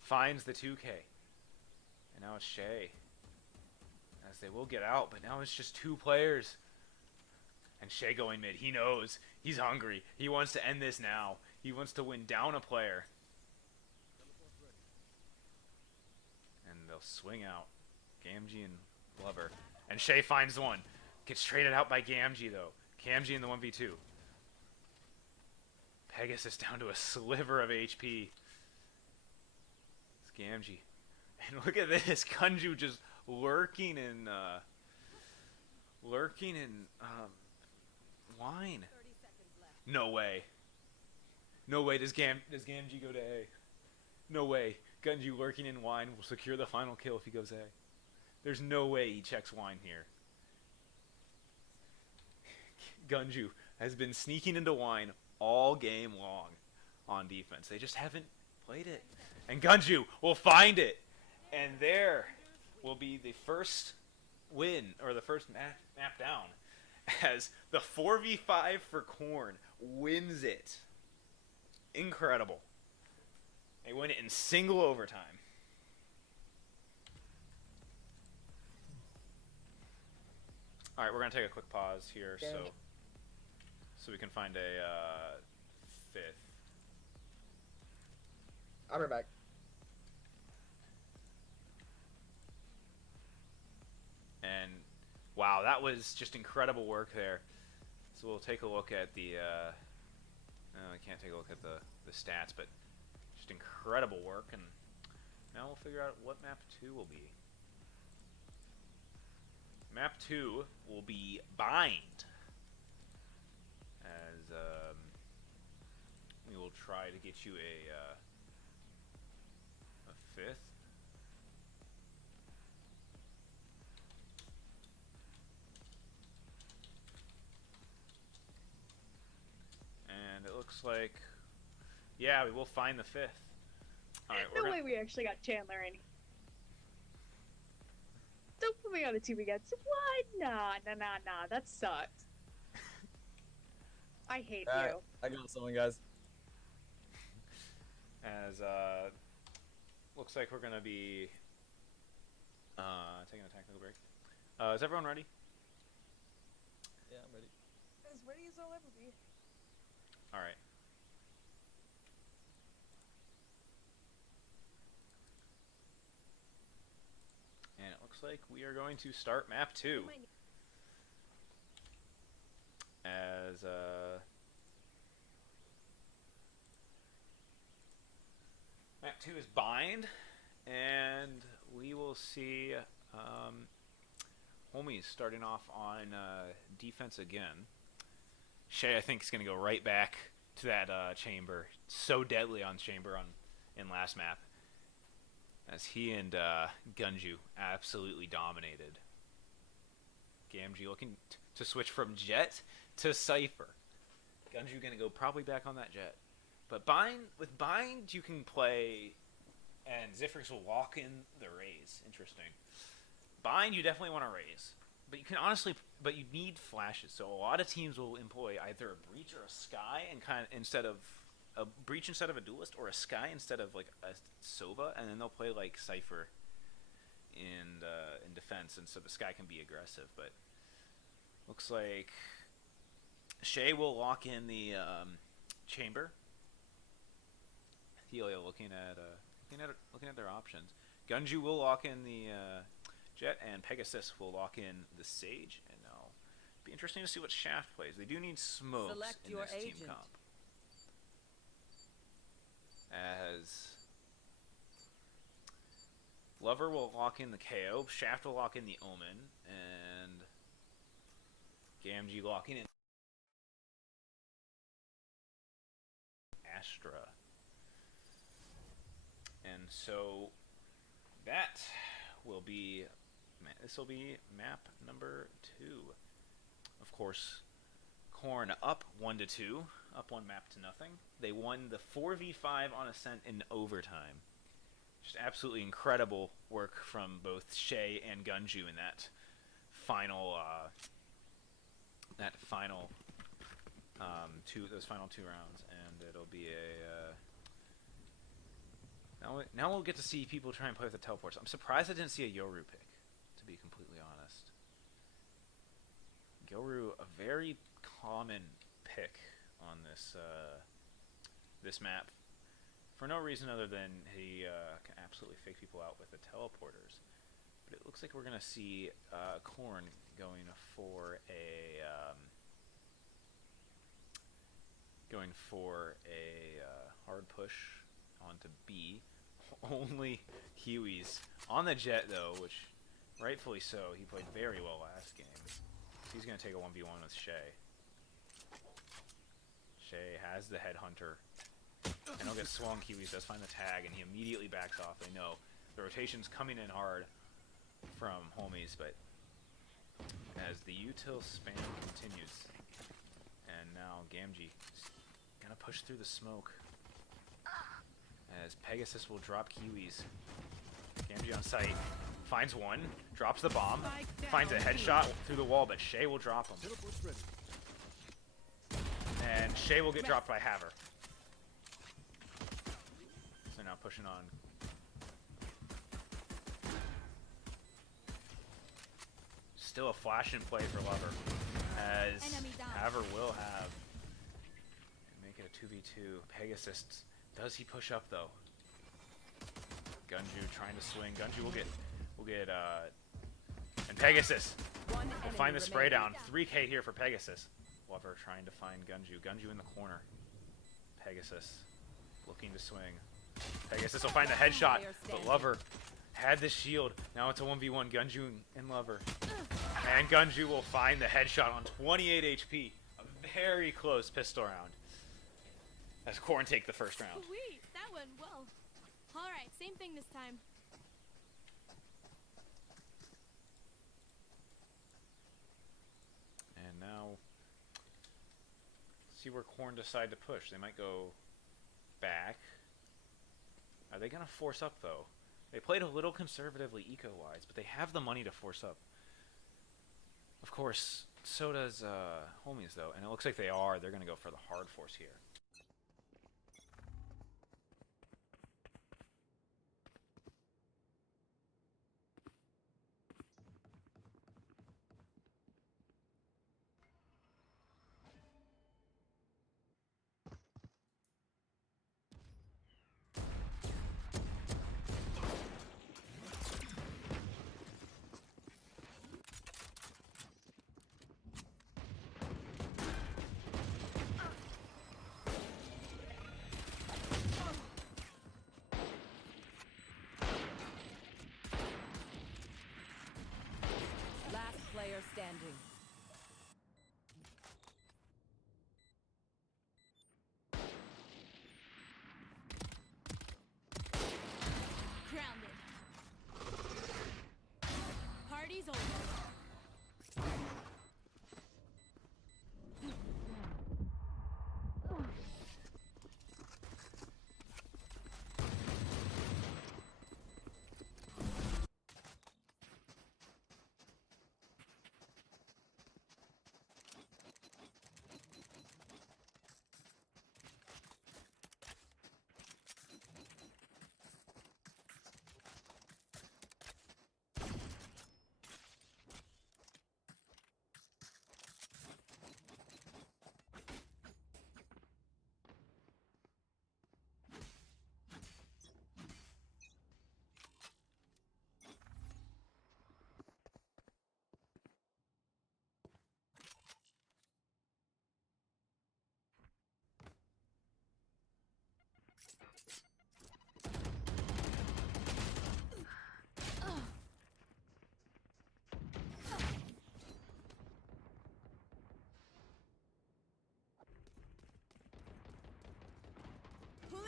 finds the 2K. And now it's Shay as they will get out, but now it's just 2 players. And Shay going mid. He knows. He's hungry. He wants to end this now. He wants to win down a player. And they'll swing out. Gamgee and Glover. And Shay finds one. Gets traded out by Gamgee, though. Gamgee in the 1v2. Pegasus down to a sliver of HP. It's Gamgee. And look at this. Kunju just lurking in... Wine. No way. No way does Gamgee go to A. No way. Gunju lurking in Wine will secure the final kill if he goes A. There's no way he checks Wine here. Gunju has been sneaking into Wine all game long on defense. They just haven't played it. And Gunju will find it. And there will be the first win, or the first map down, as the 4v5 for Korn wins it. Incredible. They win it in single overtime. Alright, we're going to take a quick pause here so we can find a 5th. I'll be back. And wow, that was just incredible work there. So we'll take a look at the I can't take a look at the stats, but just incredible work. And now we'll figure out what map 2 will be. Map 2 will be Bind, as we will try to get you a 5th. And it looks like, yeah, we will find the 5th. All right, No way we actually got Chandler in. Don't put me on the team again. What? Nah. That sucks. I hate you. I got someone, guys. As looks like we're gonna be taking a technical break. Is everyone ready? Yeah, I'm ready. As ready as I'll ever be. All right. And it looks like we are going to start map 2. As map 2 is Bind, and we will see Homies starting off on defense again. Shay, I think, is going to go right back to that Chamber. So deadly on Chamber in last map, as he and Gunju absolutely dominated. Gamgee looking to switch from Jet to Cypher. Gunju going to go probably back on that Jet. But with Bind, you can play, and Zifrix will walk in the Raze. Interesting. Bind, you definitely want to Raze. But you can honestly, but you need flashes. So a lot of teams will employ either a Breach or a Sky, and instead of a Breach instead of a Duelist, or a Sky instead of like a Sova, and then they'll play like Cypher in defense, and so the Sky can be aggressive. But looks like Shay will lock in the Chamber. Helio looking at their options. Gunju will lock in the Jet, and Pegasus will lock in the Sage. And now, be interesting to see what Shaft plays. They do need smokes Select in your this team agent. comp. As Lover will lock in the KO, Shaft will lock in the Omen, and Gamgee locking in Astra. And so that will be, this will be map number 2. Of course, Corn up 1-2, up 1 map to nothing. They won the 4v5 on Ascent in overtime. Just absolutely incredible work from both Shay and Gunju in that final, those final 2 rounds, and it'll be a. Now we'll get to see people try and play with the teleports. I'm surprised I didn't see a Yoru pick, to be completely honest. Yoru, a very common pick on this this map, for no reason other than he can absolutely fake people out with the teleporters. But it looks like we're gonna see Korn going for a hard push onto B. Only Kiwis on the Jet though, which rightfully so. He played very well last game. He's going to take a 1v1 with Shay. Shay has the Headhunter. And he'll get swung. Kiwis does find the tag, and he immediately backs off. They know the rotation's coming in hard from homies, but as the util spam continues, and now Gamgee is going to push through the smoke. As Pegasus will drop Kiwis. Gamgee on site. Finds one. Drops the bomb. Finds a headshot through the wall, but Shay will drop him. And Shay will get dropped by Haver. So now pushing on. Still a flash in play for Lover. As Haver will have. Make it a 2v2. Pegasus. Does he push up though? Gunju trying to swing. Gunju will get and Pegasus will find the spray down. 3K here for Pegasus. Lover trying to find Gunju. Gunju in the corner. Pegasus looking to swing. Pegasus will find the headshot, but Lover had the shield. Now it's a 1v1. Gunju and Lover. And Gunju will find the headshot on 28 HP. A very close pistol round. As Corn take the first round. Sweet, that went well. Alright, same thing this time. And now, see where Corn decide to push. They might go back. Are they going to force up, though? They played a little conservatively eco-wise, but they have the money to force up. Of course, so does Homies, though. And it looks like they are. They're going to go for the hard force here.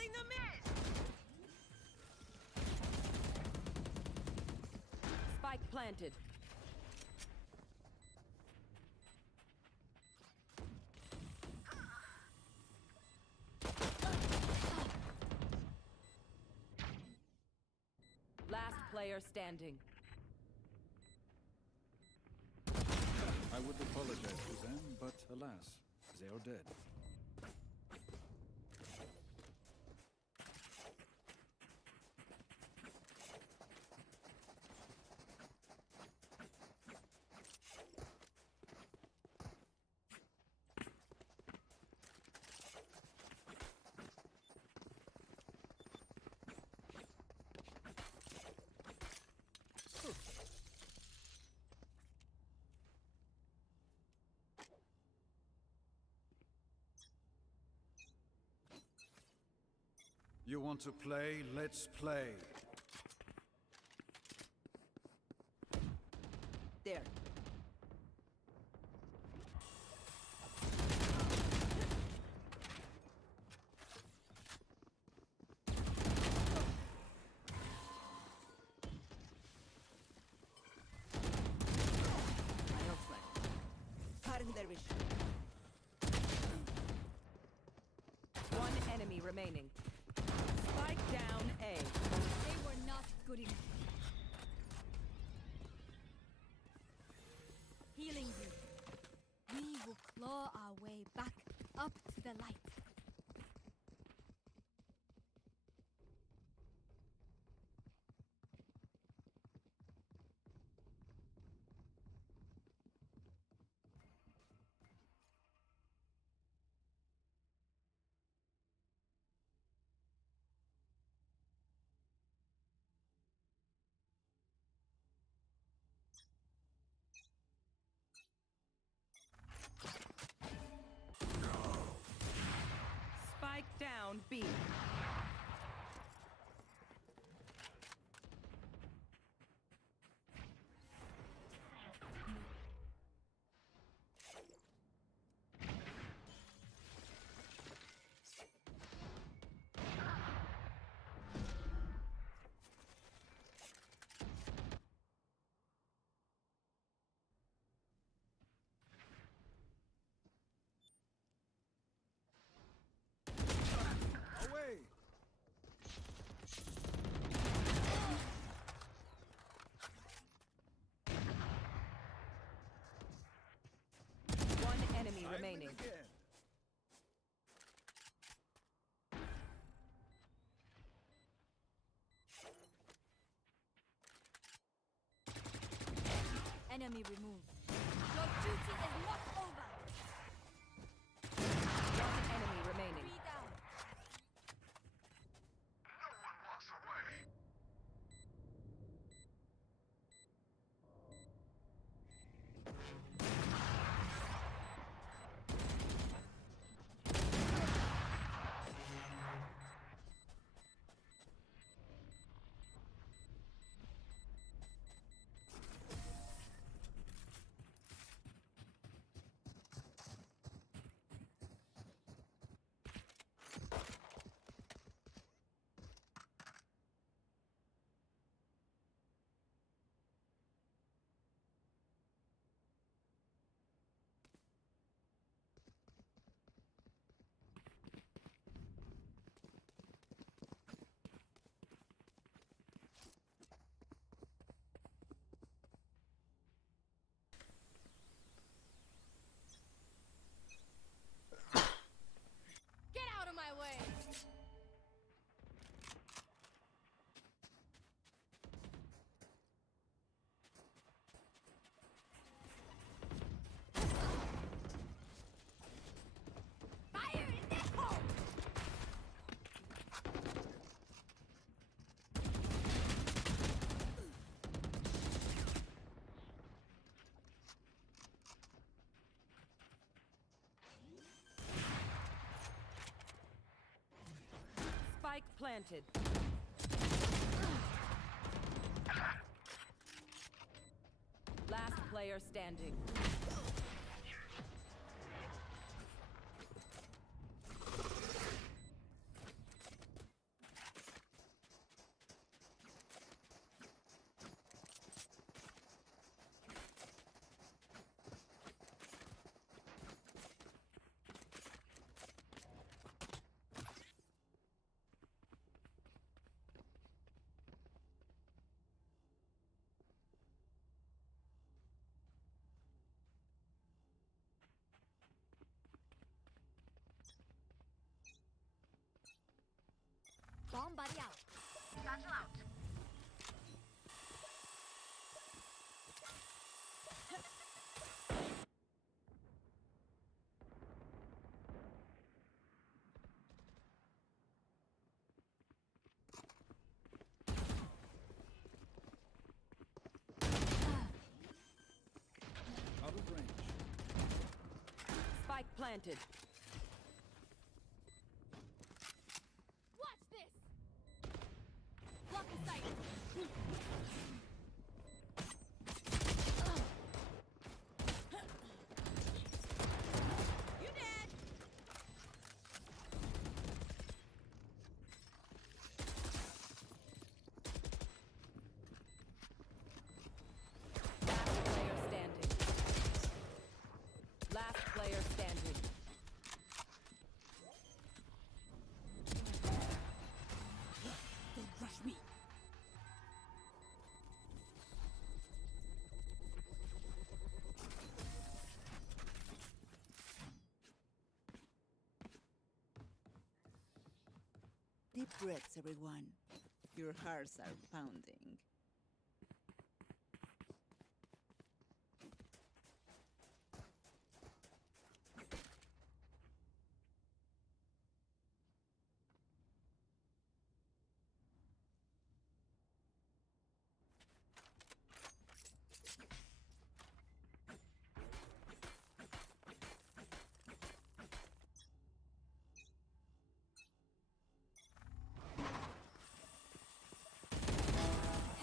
Throwing the mist! Spike planted. Last player standing. I would apologize to them, but alas, they are dead. You want to play? Let's play. There. One enemy remaining. Spike down A. They were not good enough. Healing you. We will claw our way back up to the light. Spike down B. Away! One enemy I win remaining. again. Enemy removed. Your duty is not over. One enemy remaining. 3 down. Get out of my way! Fire in the hole! Spike planted. Last player standing. planted. Watch this! Block the sight! You dead! Last player standing. Don't rush me! Deep breaths, everyone. Your hearts are pounding.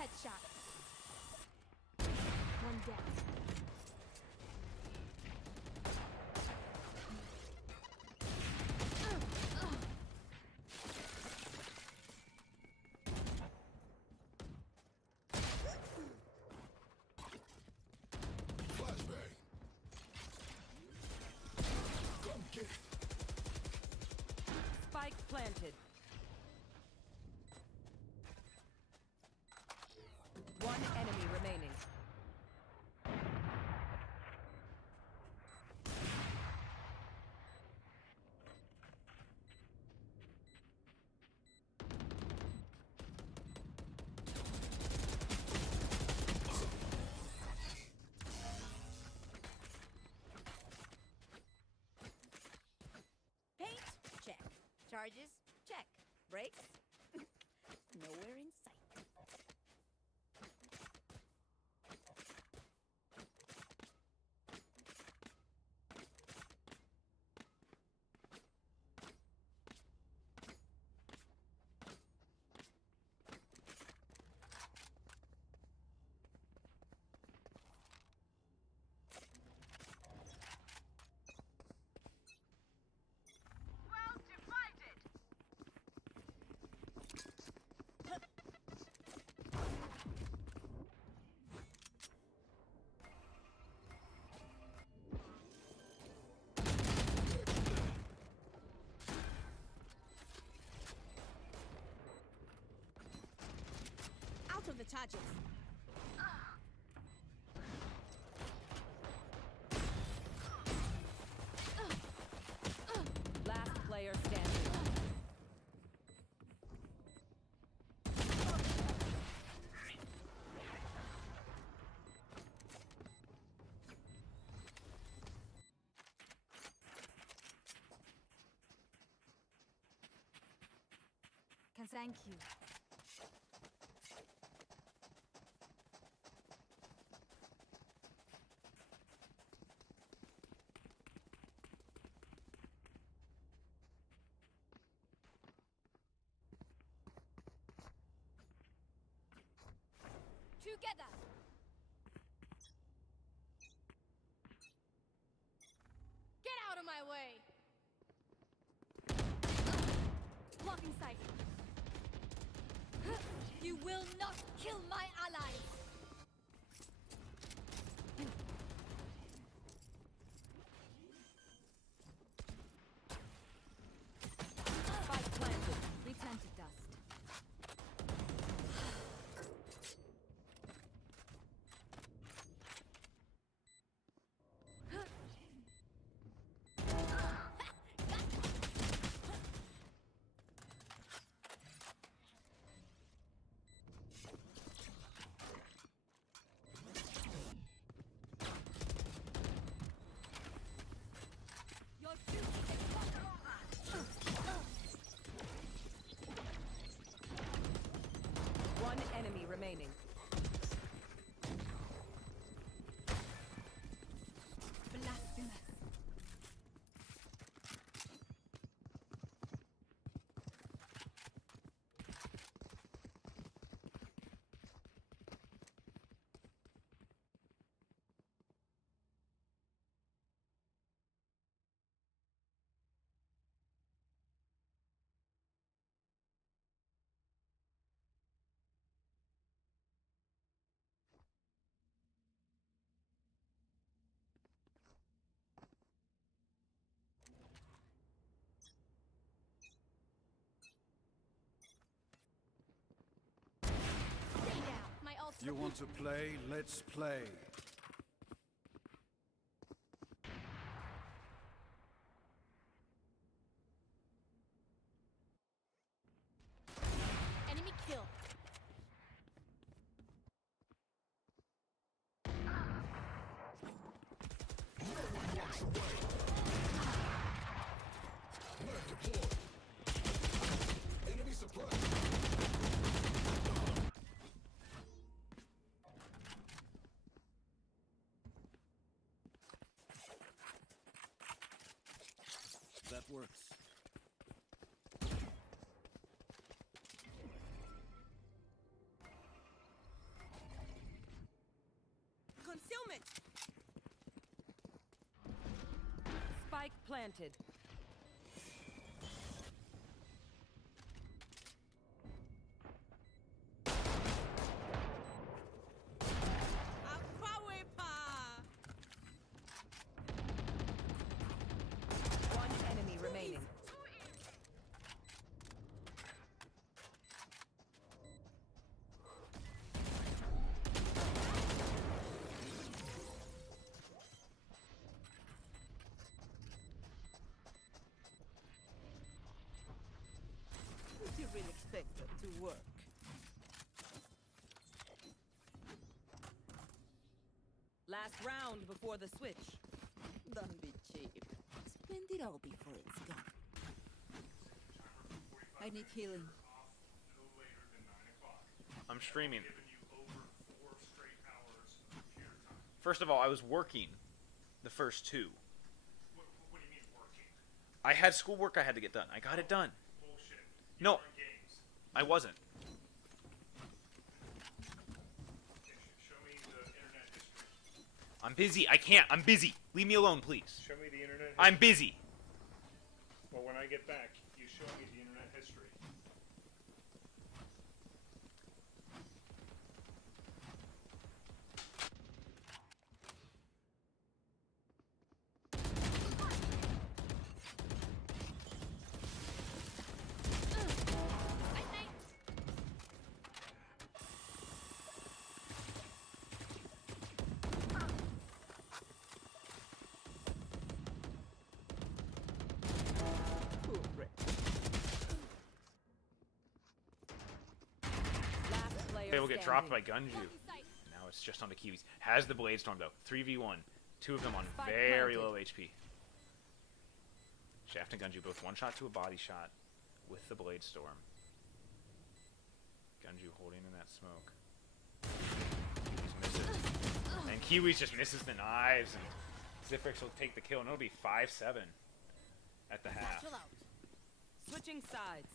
Headshot. One down. Flashbang. Come get it. Spike planted. One enemy remaining. Paint? Check. Charges? Check. Brakes? Nowhere in sight. Out of the charges. Last player standing. Thank you. Together. Get out of my way. Blocking sight. You will not kill my allies. Spike planted. Return to dust. You want to play? Let's play. Enemy kill. Enemy supply. That works. Concealment! Spike planted. One enemy remaining. Did you really expect that to work? Last round before the switch. Don't be cheap. Spend it all before it's gone. I need healing. I'm streaming. First of all, I was working the first two. What do you mean working? I had schoolwork I had to get done. I got it done. Bullshit. No, You're in games. I wasn't. Show me the internet history. I'm busy. I can't. I'm busy. Leave me alone, please. Show me the internet history. I'm busy. Well, when I get back, you show me the internet history. Cool, Rick. Last player They will get dropped by standing. Gunju. Now it's just on the Kiwis. Has the Blade Storm, though. 3v1. Two of them on Spike very planted. low HP. Shaft and Gunju both one shot to a body shot with the Blade Storm. Gunju holding in that smoke. Kiwis misses. And Kiwis just misses the knives, and Zifrix will take the kill, and it'll be 5-7 at the half. Chill out. Switching sides.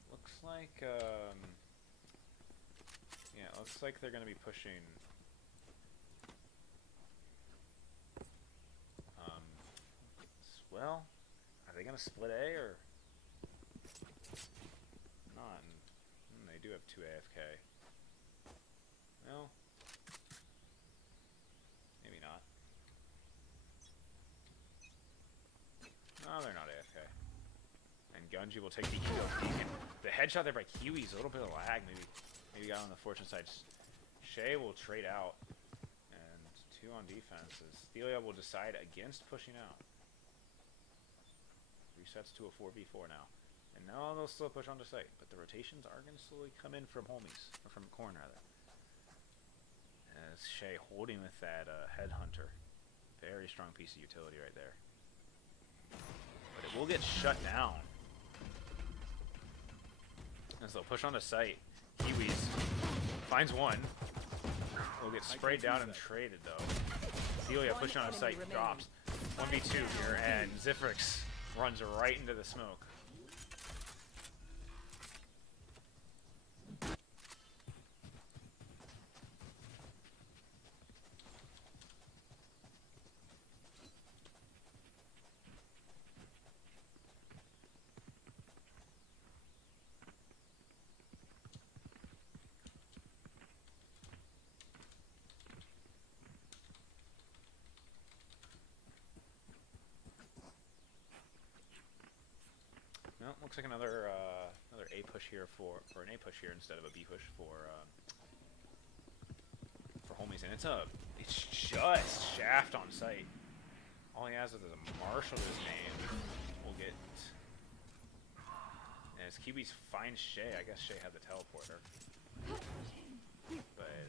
It looks like, yeah, it looks like they're going to be pushing, well, are they going to split A or not? They do have 2 AFK. Well, maybe not. No, they're not AFK. And Gunji will take the Eco Beacon. The headshot there by Kiwi's a little bit of lag, maybe got on the fortunate side. Shay will trade out, and 2 on defense. Thelia will decide against pushing out. Resets to a 4v4 now. And now they'll still push onto site, but the rotations are going to slowly come in from homies, or from corn rather. As Shay holding with that Headhunter. Very strong piece of utility right there. But it will get shut down. As they'll push onto site. Kiwis finds one. Will get sprayed down and traded though. Celia One pushing on enemy site, remaining. drops. 1v2 here, and Zifrix runs right into the smoke. No, looks like another A push here for an A push here instead of a B push for homies, and it's just Shaft on site. All he has is a Marshal to his name. We'll get. And as Kiwis find Shay, I guess Shay had the teleporter. But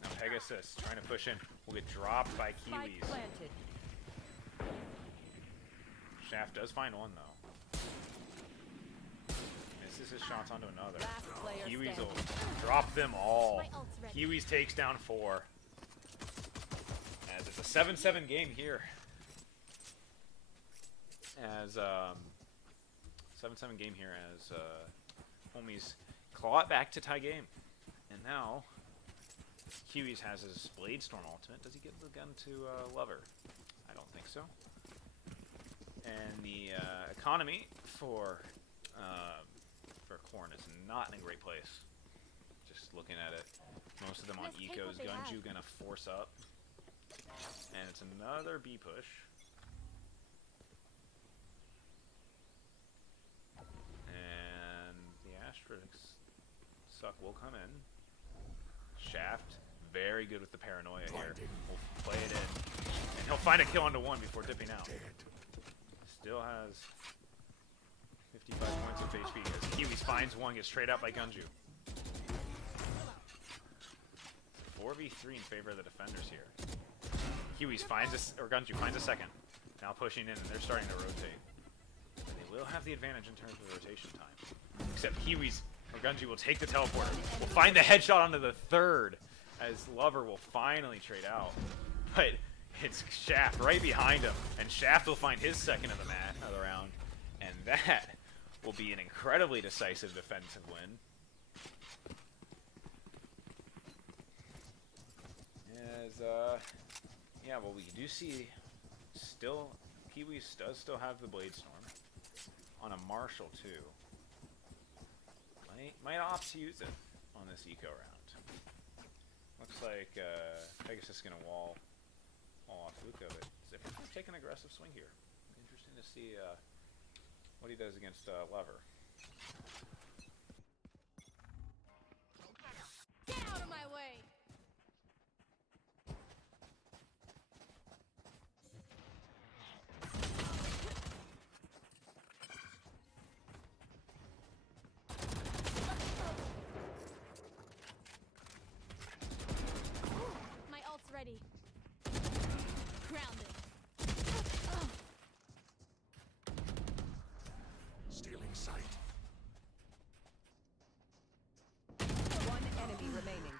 now Pegasus trying to push in. Will get dropped by Spike Kiwis. planted. Shaft does find one though. Misses his shots onto another. Last player Kiwis will standing. drop them all. My ult's ready. Kiwis takes down 4. As it's a 7-7 game here. As 7-7 game here as homies claw it back to tie game. And now Kiwis has his Blade Storm ultimate. Does he give the gun to Lover? I don't think so. And the economy for Corn is not in a great place. Just looking at it, most of them on Let's take ecos. what they Gunju have. gonna force up, and it's another B push. And the Asterix suck will come in. Shaft, very good with the paranoia here. We'll play it in, and he'll find a kill onto 1 before dipping out. Still has 55 points of HP as Kiwis finds 1, gets straight out by Gunju. 4v3 in favor of the defenders here. Kiwis finds Gunju finds a second. Now pushing in, and they're starting to rotate. And they will have the advantage in terms of rotation time. Except Kiwis or Gunju will take the teleporter. Will find the headshot onto the 3rd as Lover will finally trade out. But it's Shaft right behind him, and Shaft will find his second of the round, and that will be an incredibly decisive defensive win. As yeah, well, we do see still Kiwis does still have the Blade Storm on a Marshal too. Might opt to use it on this eco round. Looks like Pegasus is gonna wall off Luca, but Zipper's gonna take an aggressive swing here. Interesting to see what he does against Lever. Get out of my way! My ult's ready. Grounded. Stealing sight. One enemy remaining.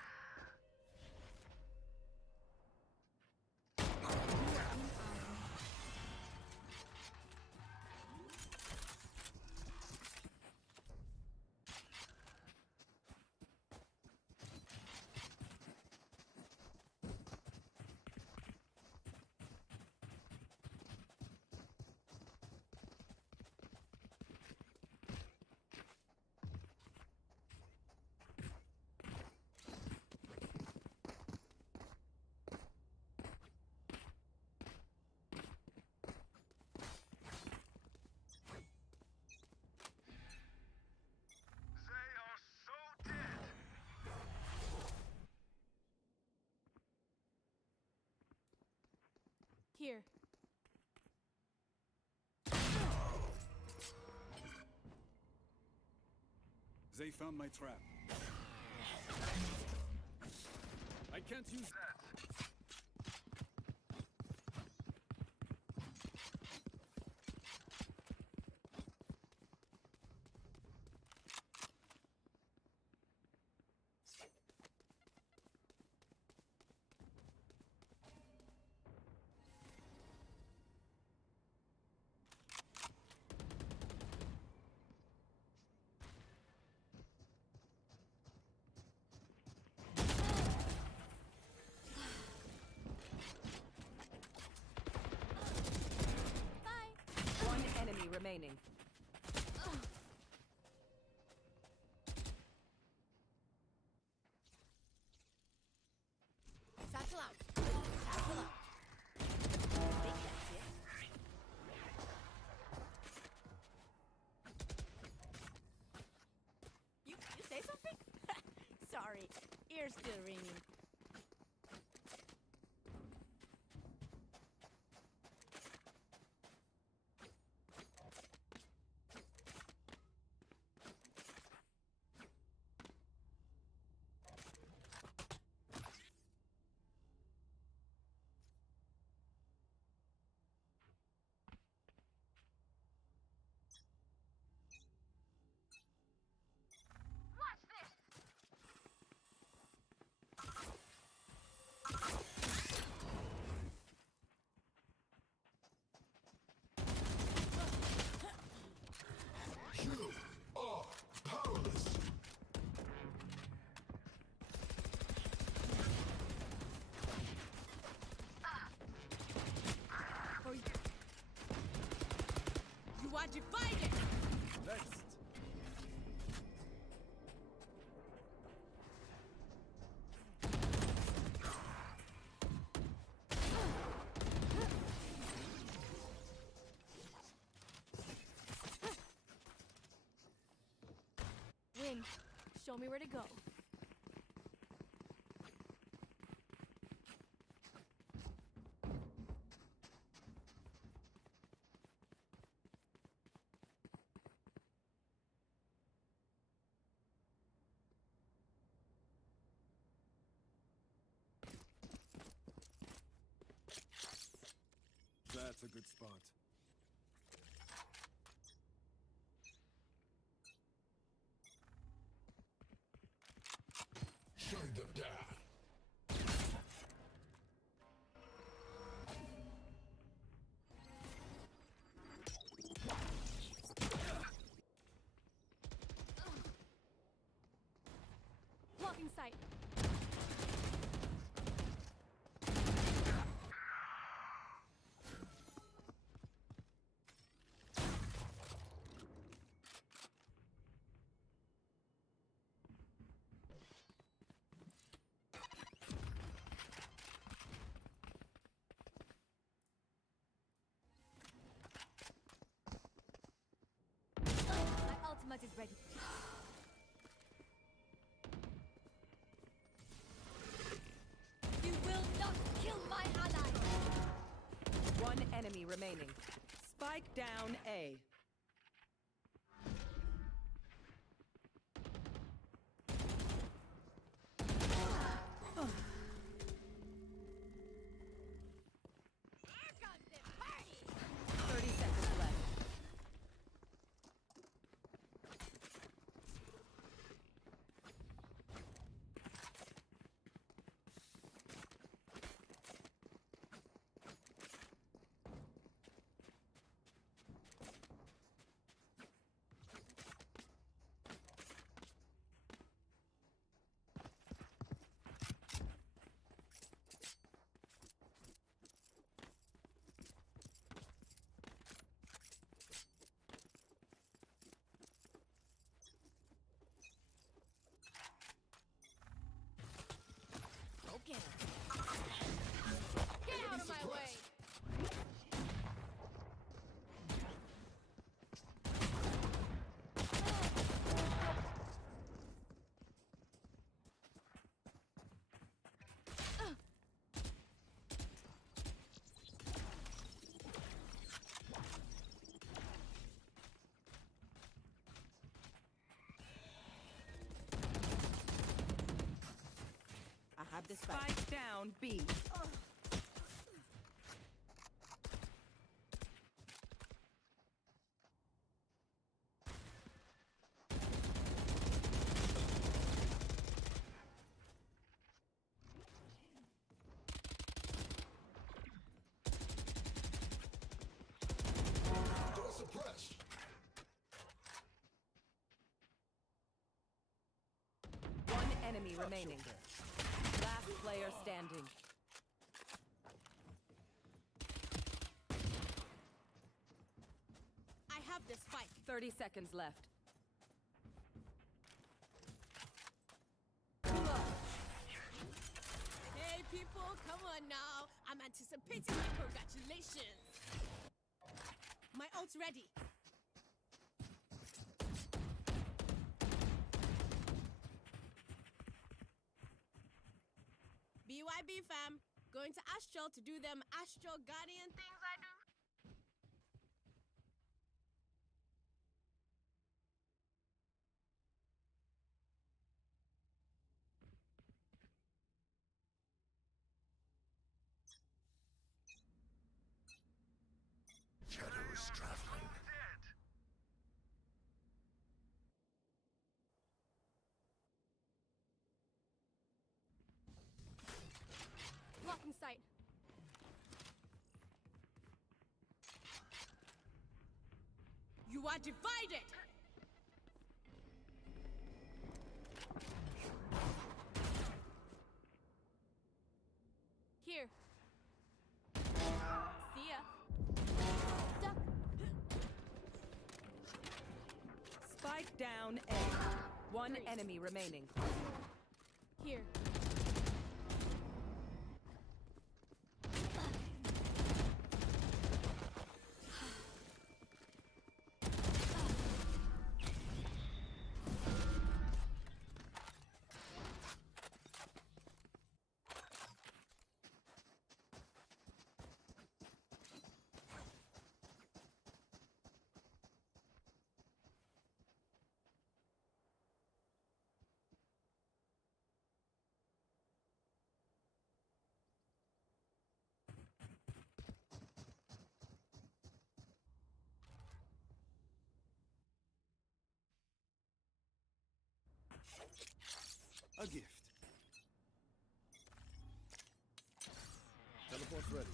Here. They found my trap. I can't use that. Ears still ringing. You are powerless. You are divided! Next. Wing, show me where to go. That's a good spot. Shut them down. Blocking sight. My ultimate is ready. You will not kill my ally! One enemy remaining. Spike down A. Here comes the party! 30 seconds left. Go get him. Get out of my way! I have the spike. Spike down B. Door suppressed. One enemy remaining. Last player standing. I have the spike. 30 seconds left. Hey people, come on now. I'm anticipating my congratulations. My ult's ready. YB fam. Going to Astral to do them Astral Guardian things I do. Shadows traveling. Blocking sight. You are divided! Here. See ya. Duck. Spike down A. One enemy remaining. Here. A gift. Teleport's ready.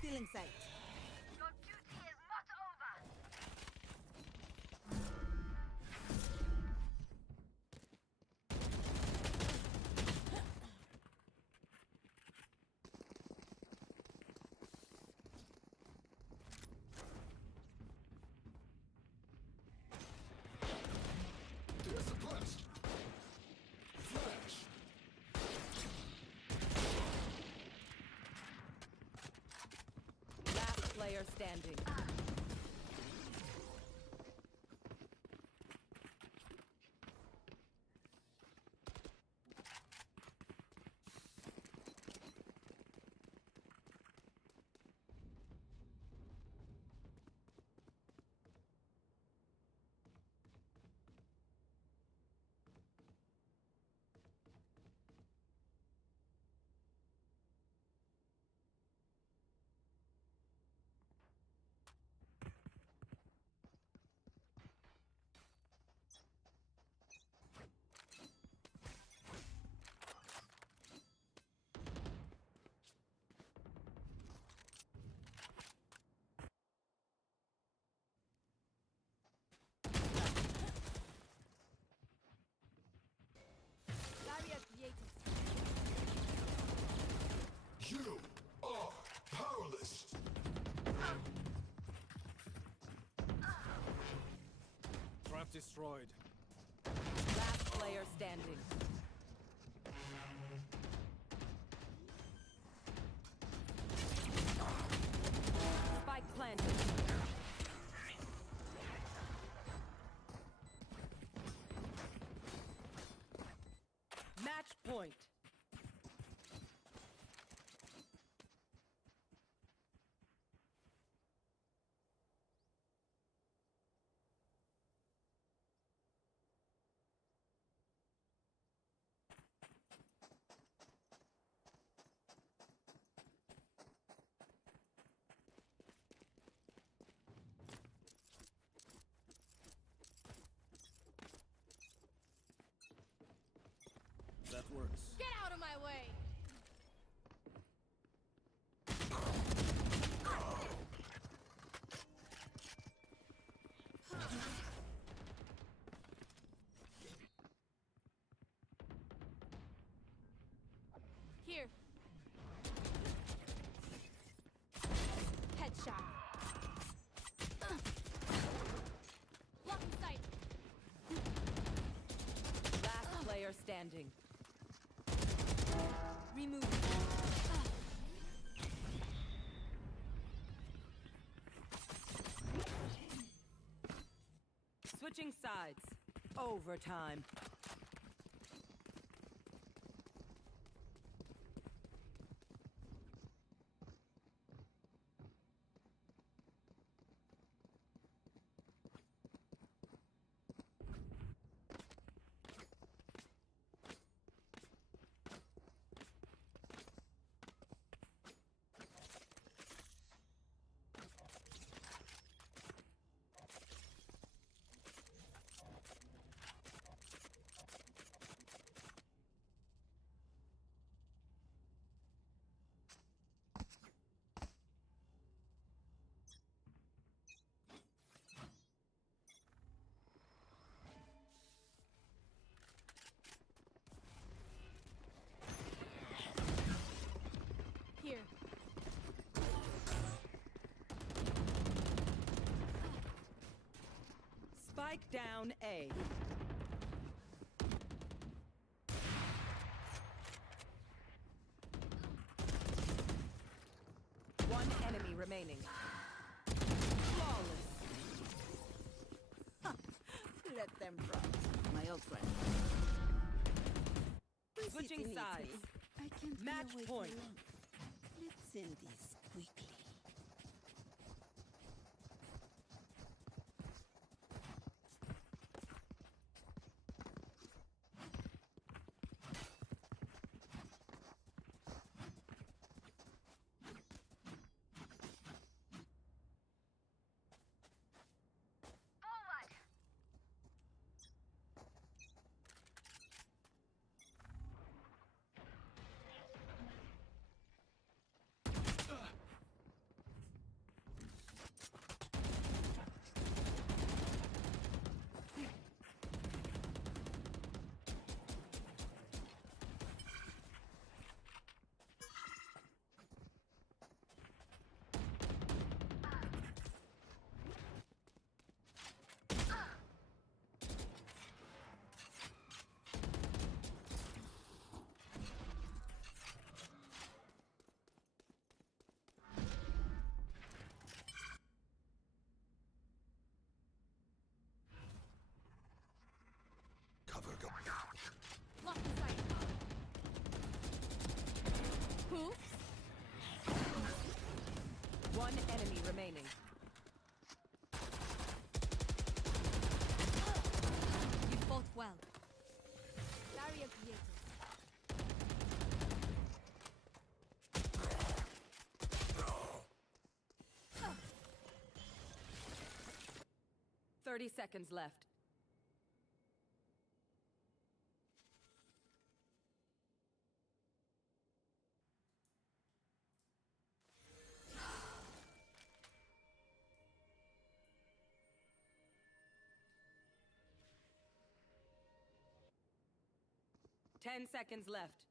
Stealing sight. Your duty is not over! There's a blast. Flash. Last player standing. Barrier created. You are powerless. Trap destroyed. Last player standing. Spike planted. Match point. That works. Get out of my way! Here. Headshot. Blocking sight. standing. Remove. Switching sides. Overtime. Here. Spike down A. One enemy remaining. Flawless. Let them run. My old friend. Switching City needs sides. me. I can't Match be away point. for long. Let's end this quickly. Cover go. Lock the sight. Who? One enemy remaining. You fought well. Barrier created. 30 seconds left. Ten seconds left.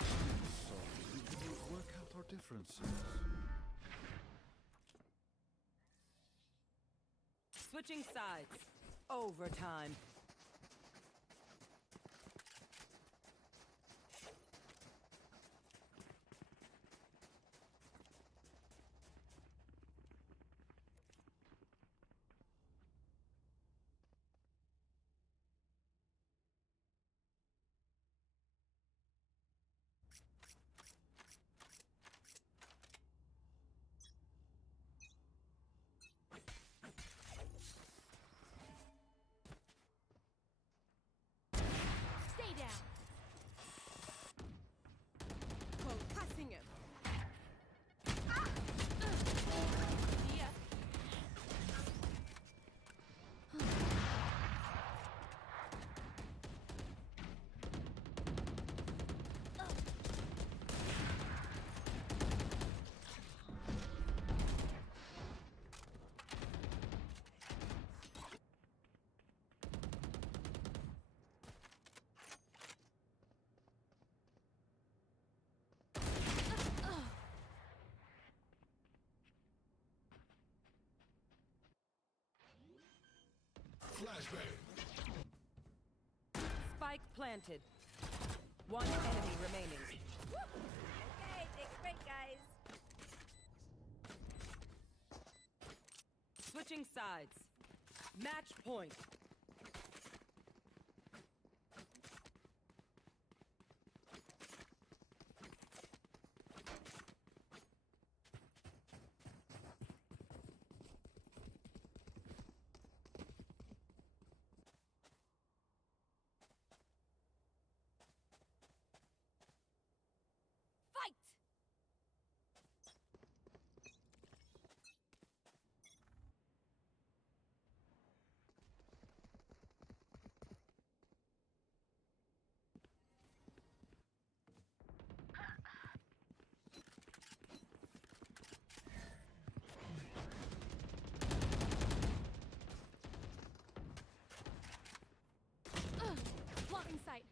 So we could work out our differences. Switching sides. Overtime. Spike planted. One enemy remaining. Okay, take a break, guys. Switching sides. Match point. Fight! Blocking sight.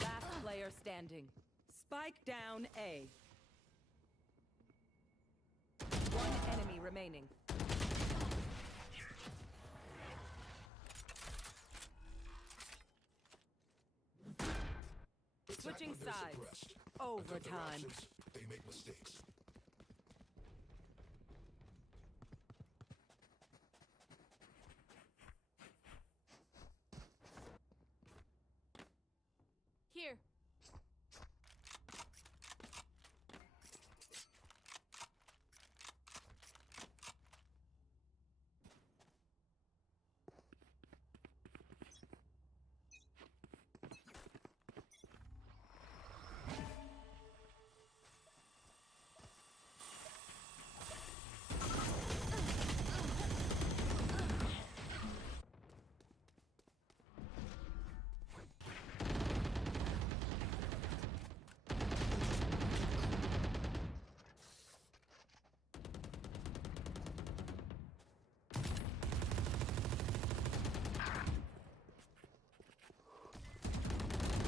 Last player standing. Spike down A. One enemy remaining. Switching sides. Overtime. They make mistakes. Here.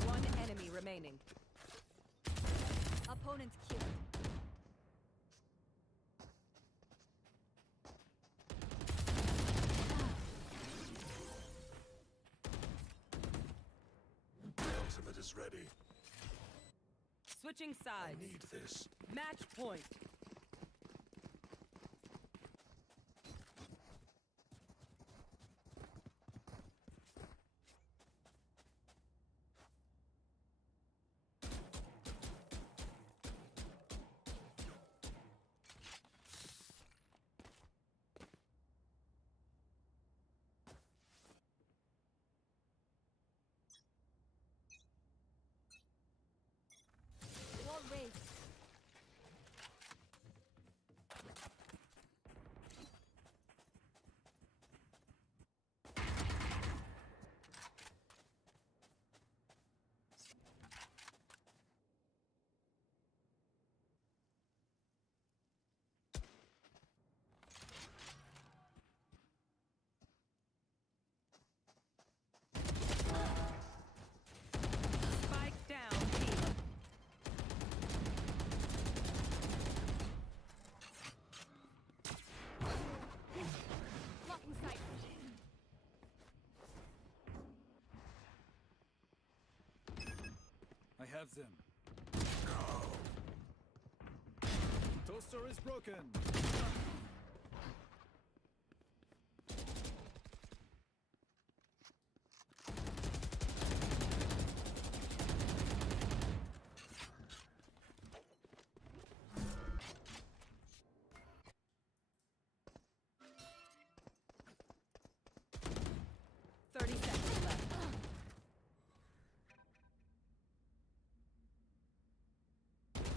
One enemy remaining. Opponent killed. My ultimate is ready. Switching I sides. need this. Match point. Wall raised. Spike down B. Blocking sight. I have them. Toaster is broken. Seconds left.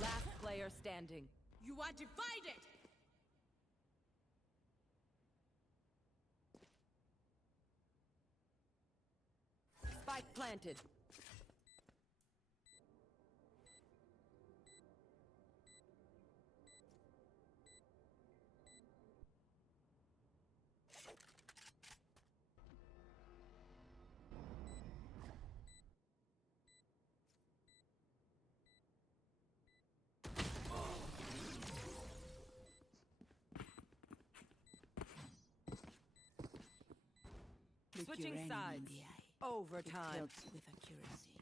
Last player standing. You are divided! Spike planted. Look Switching your enemy sides. in the eye. It Overtime. helps with accuracy.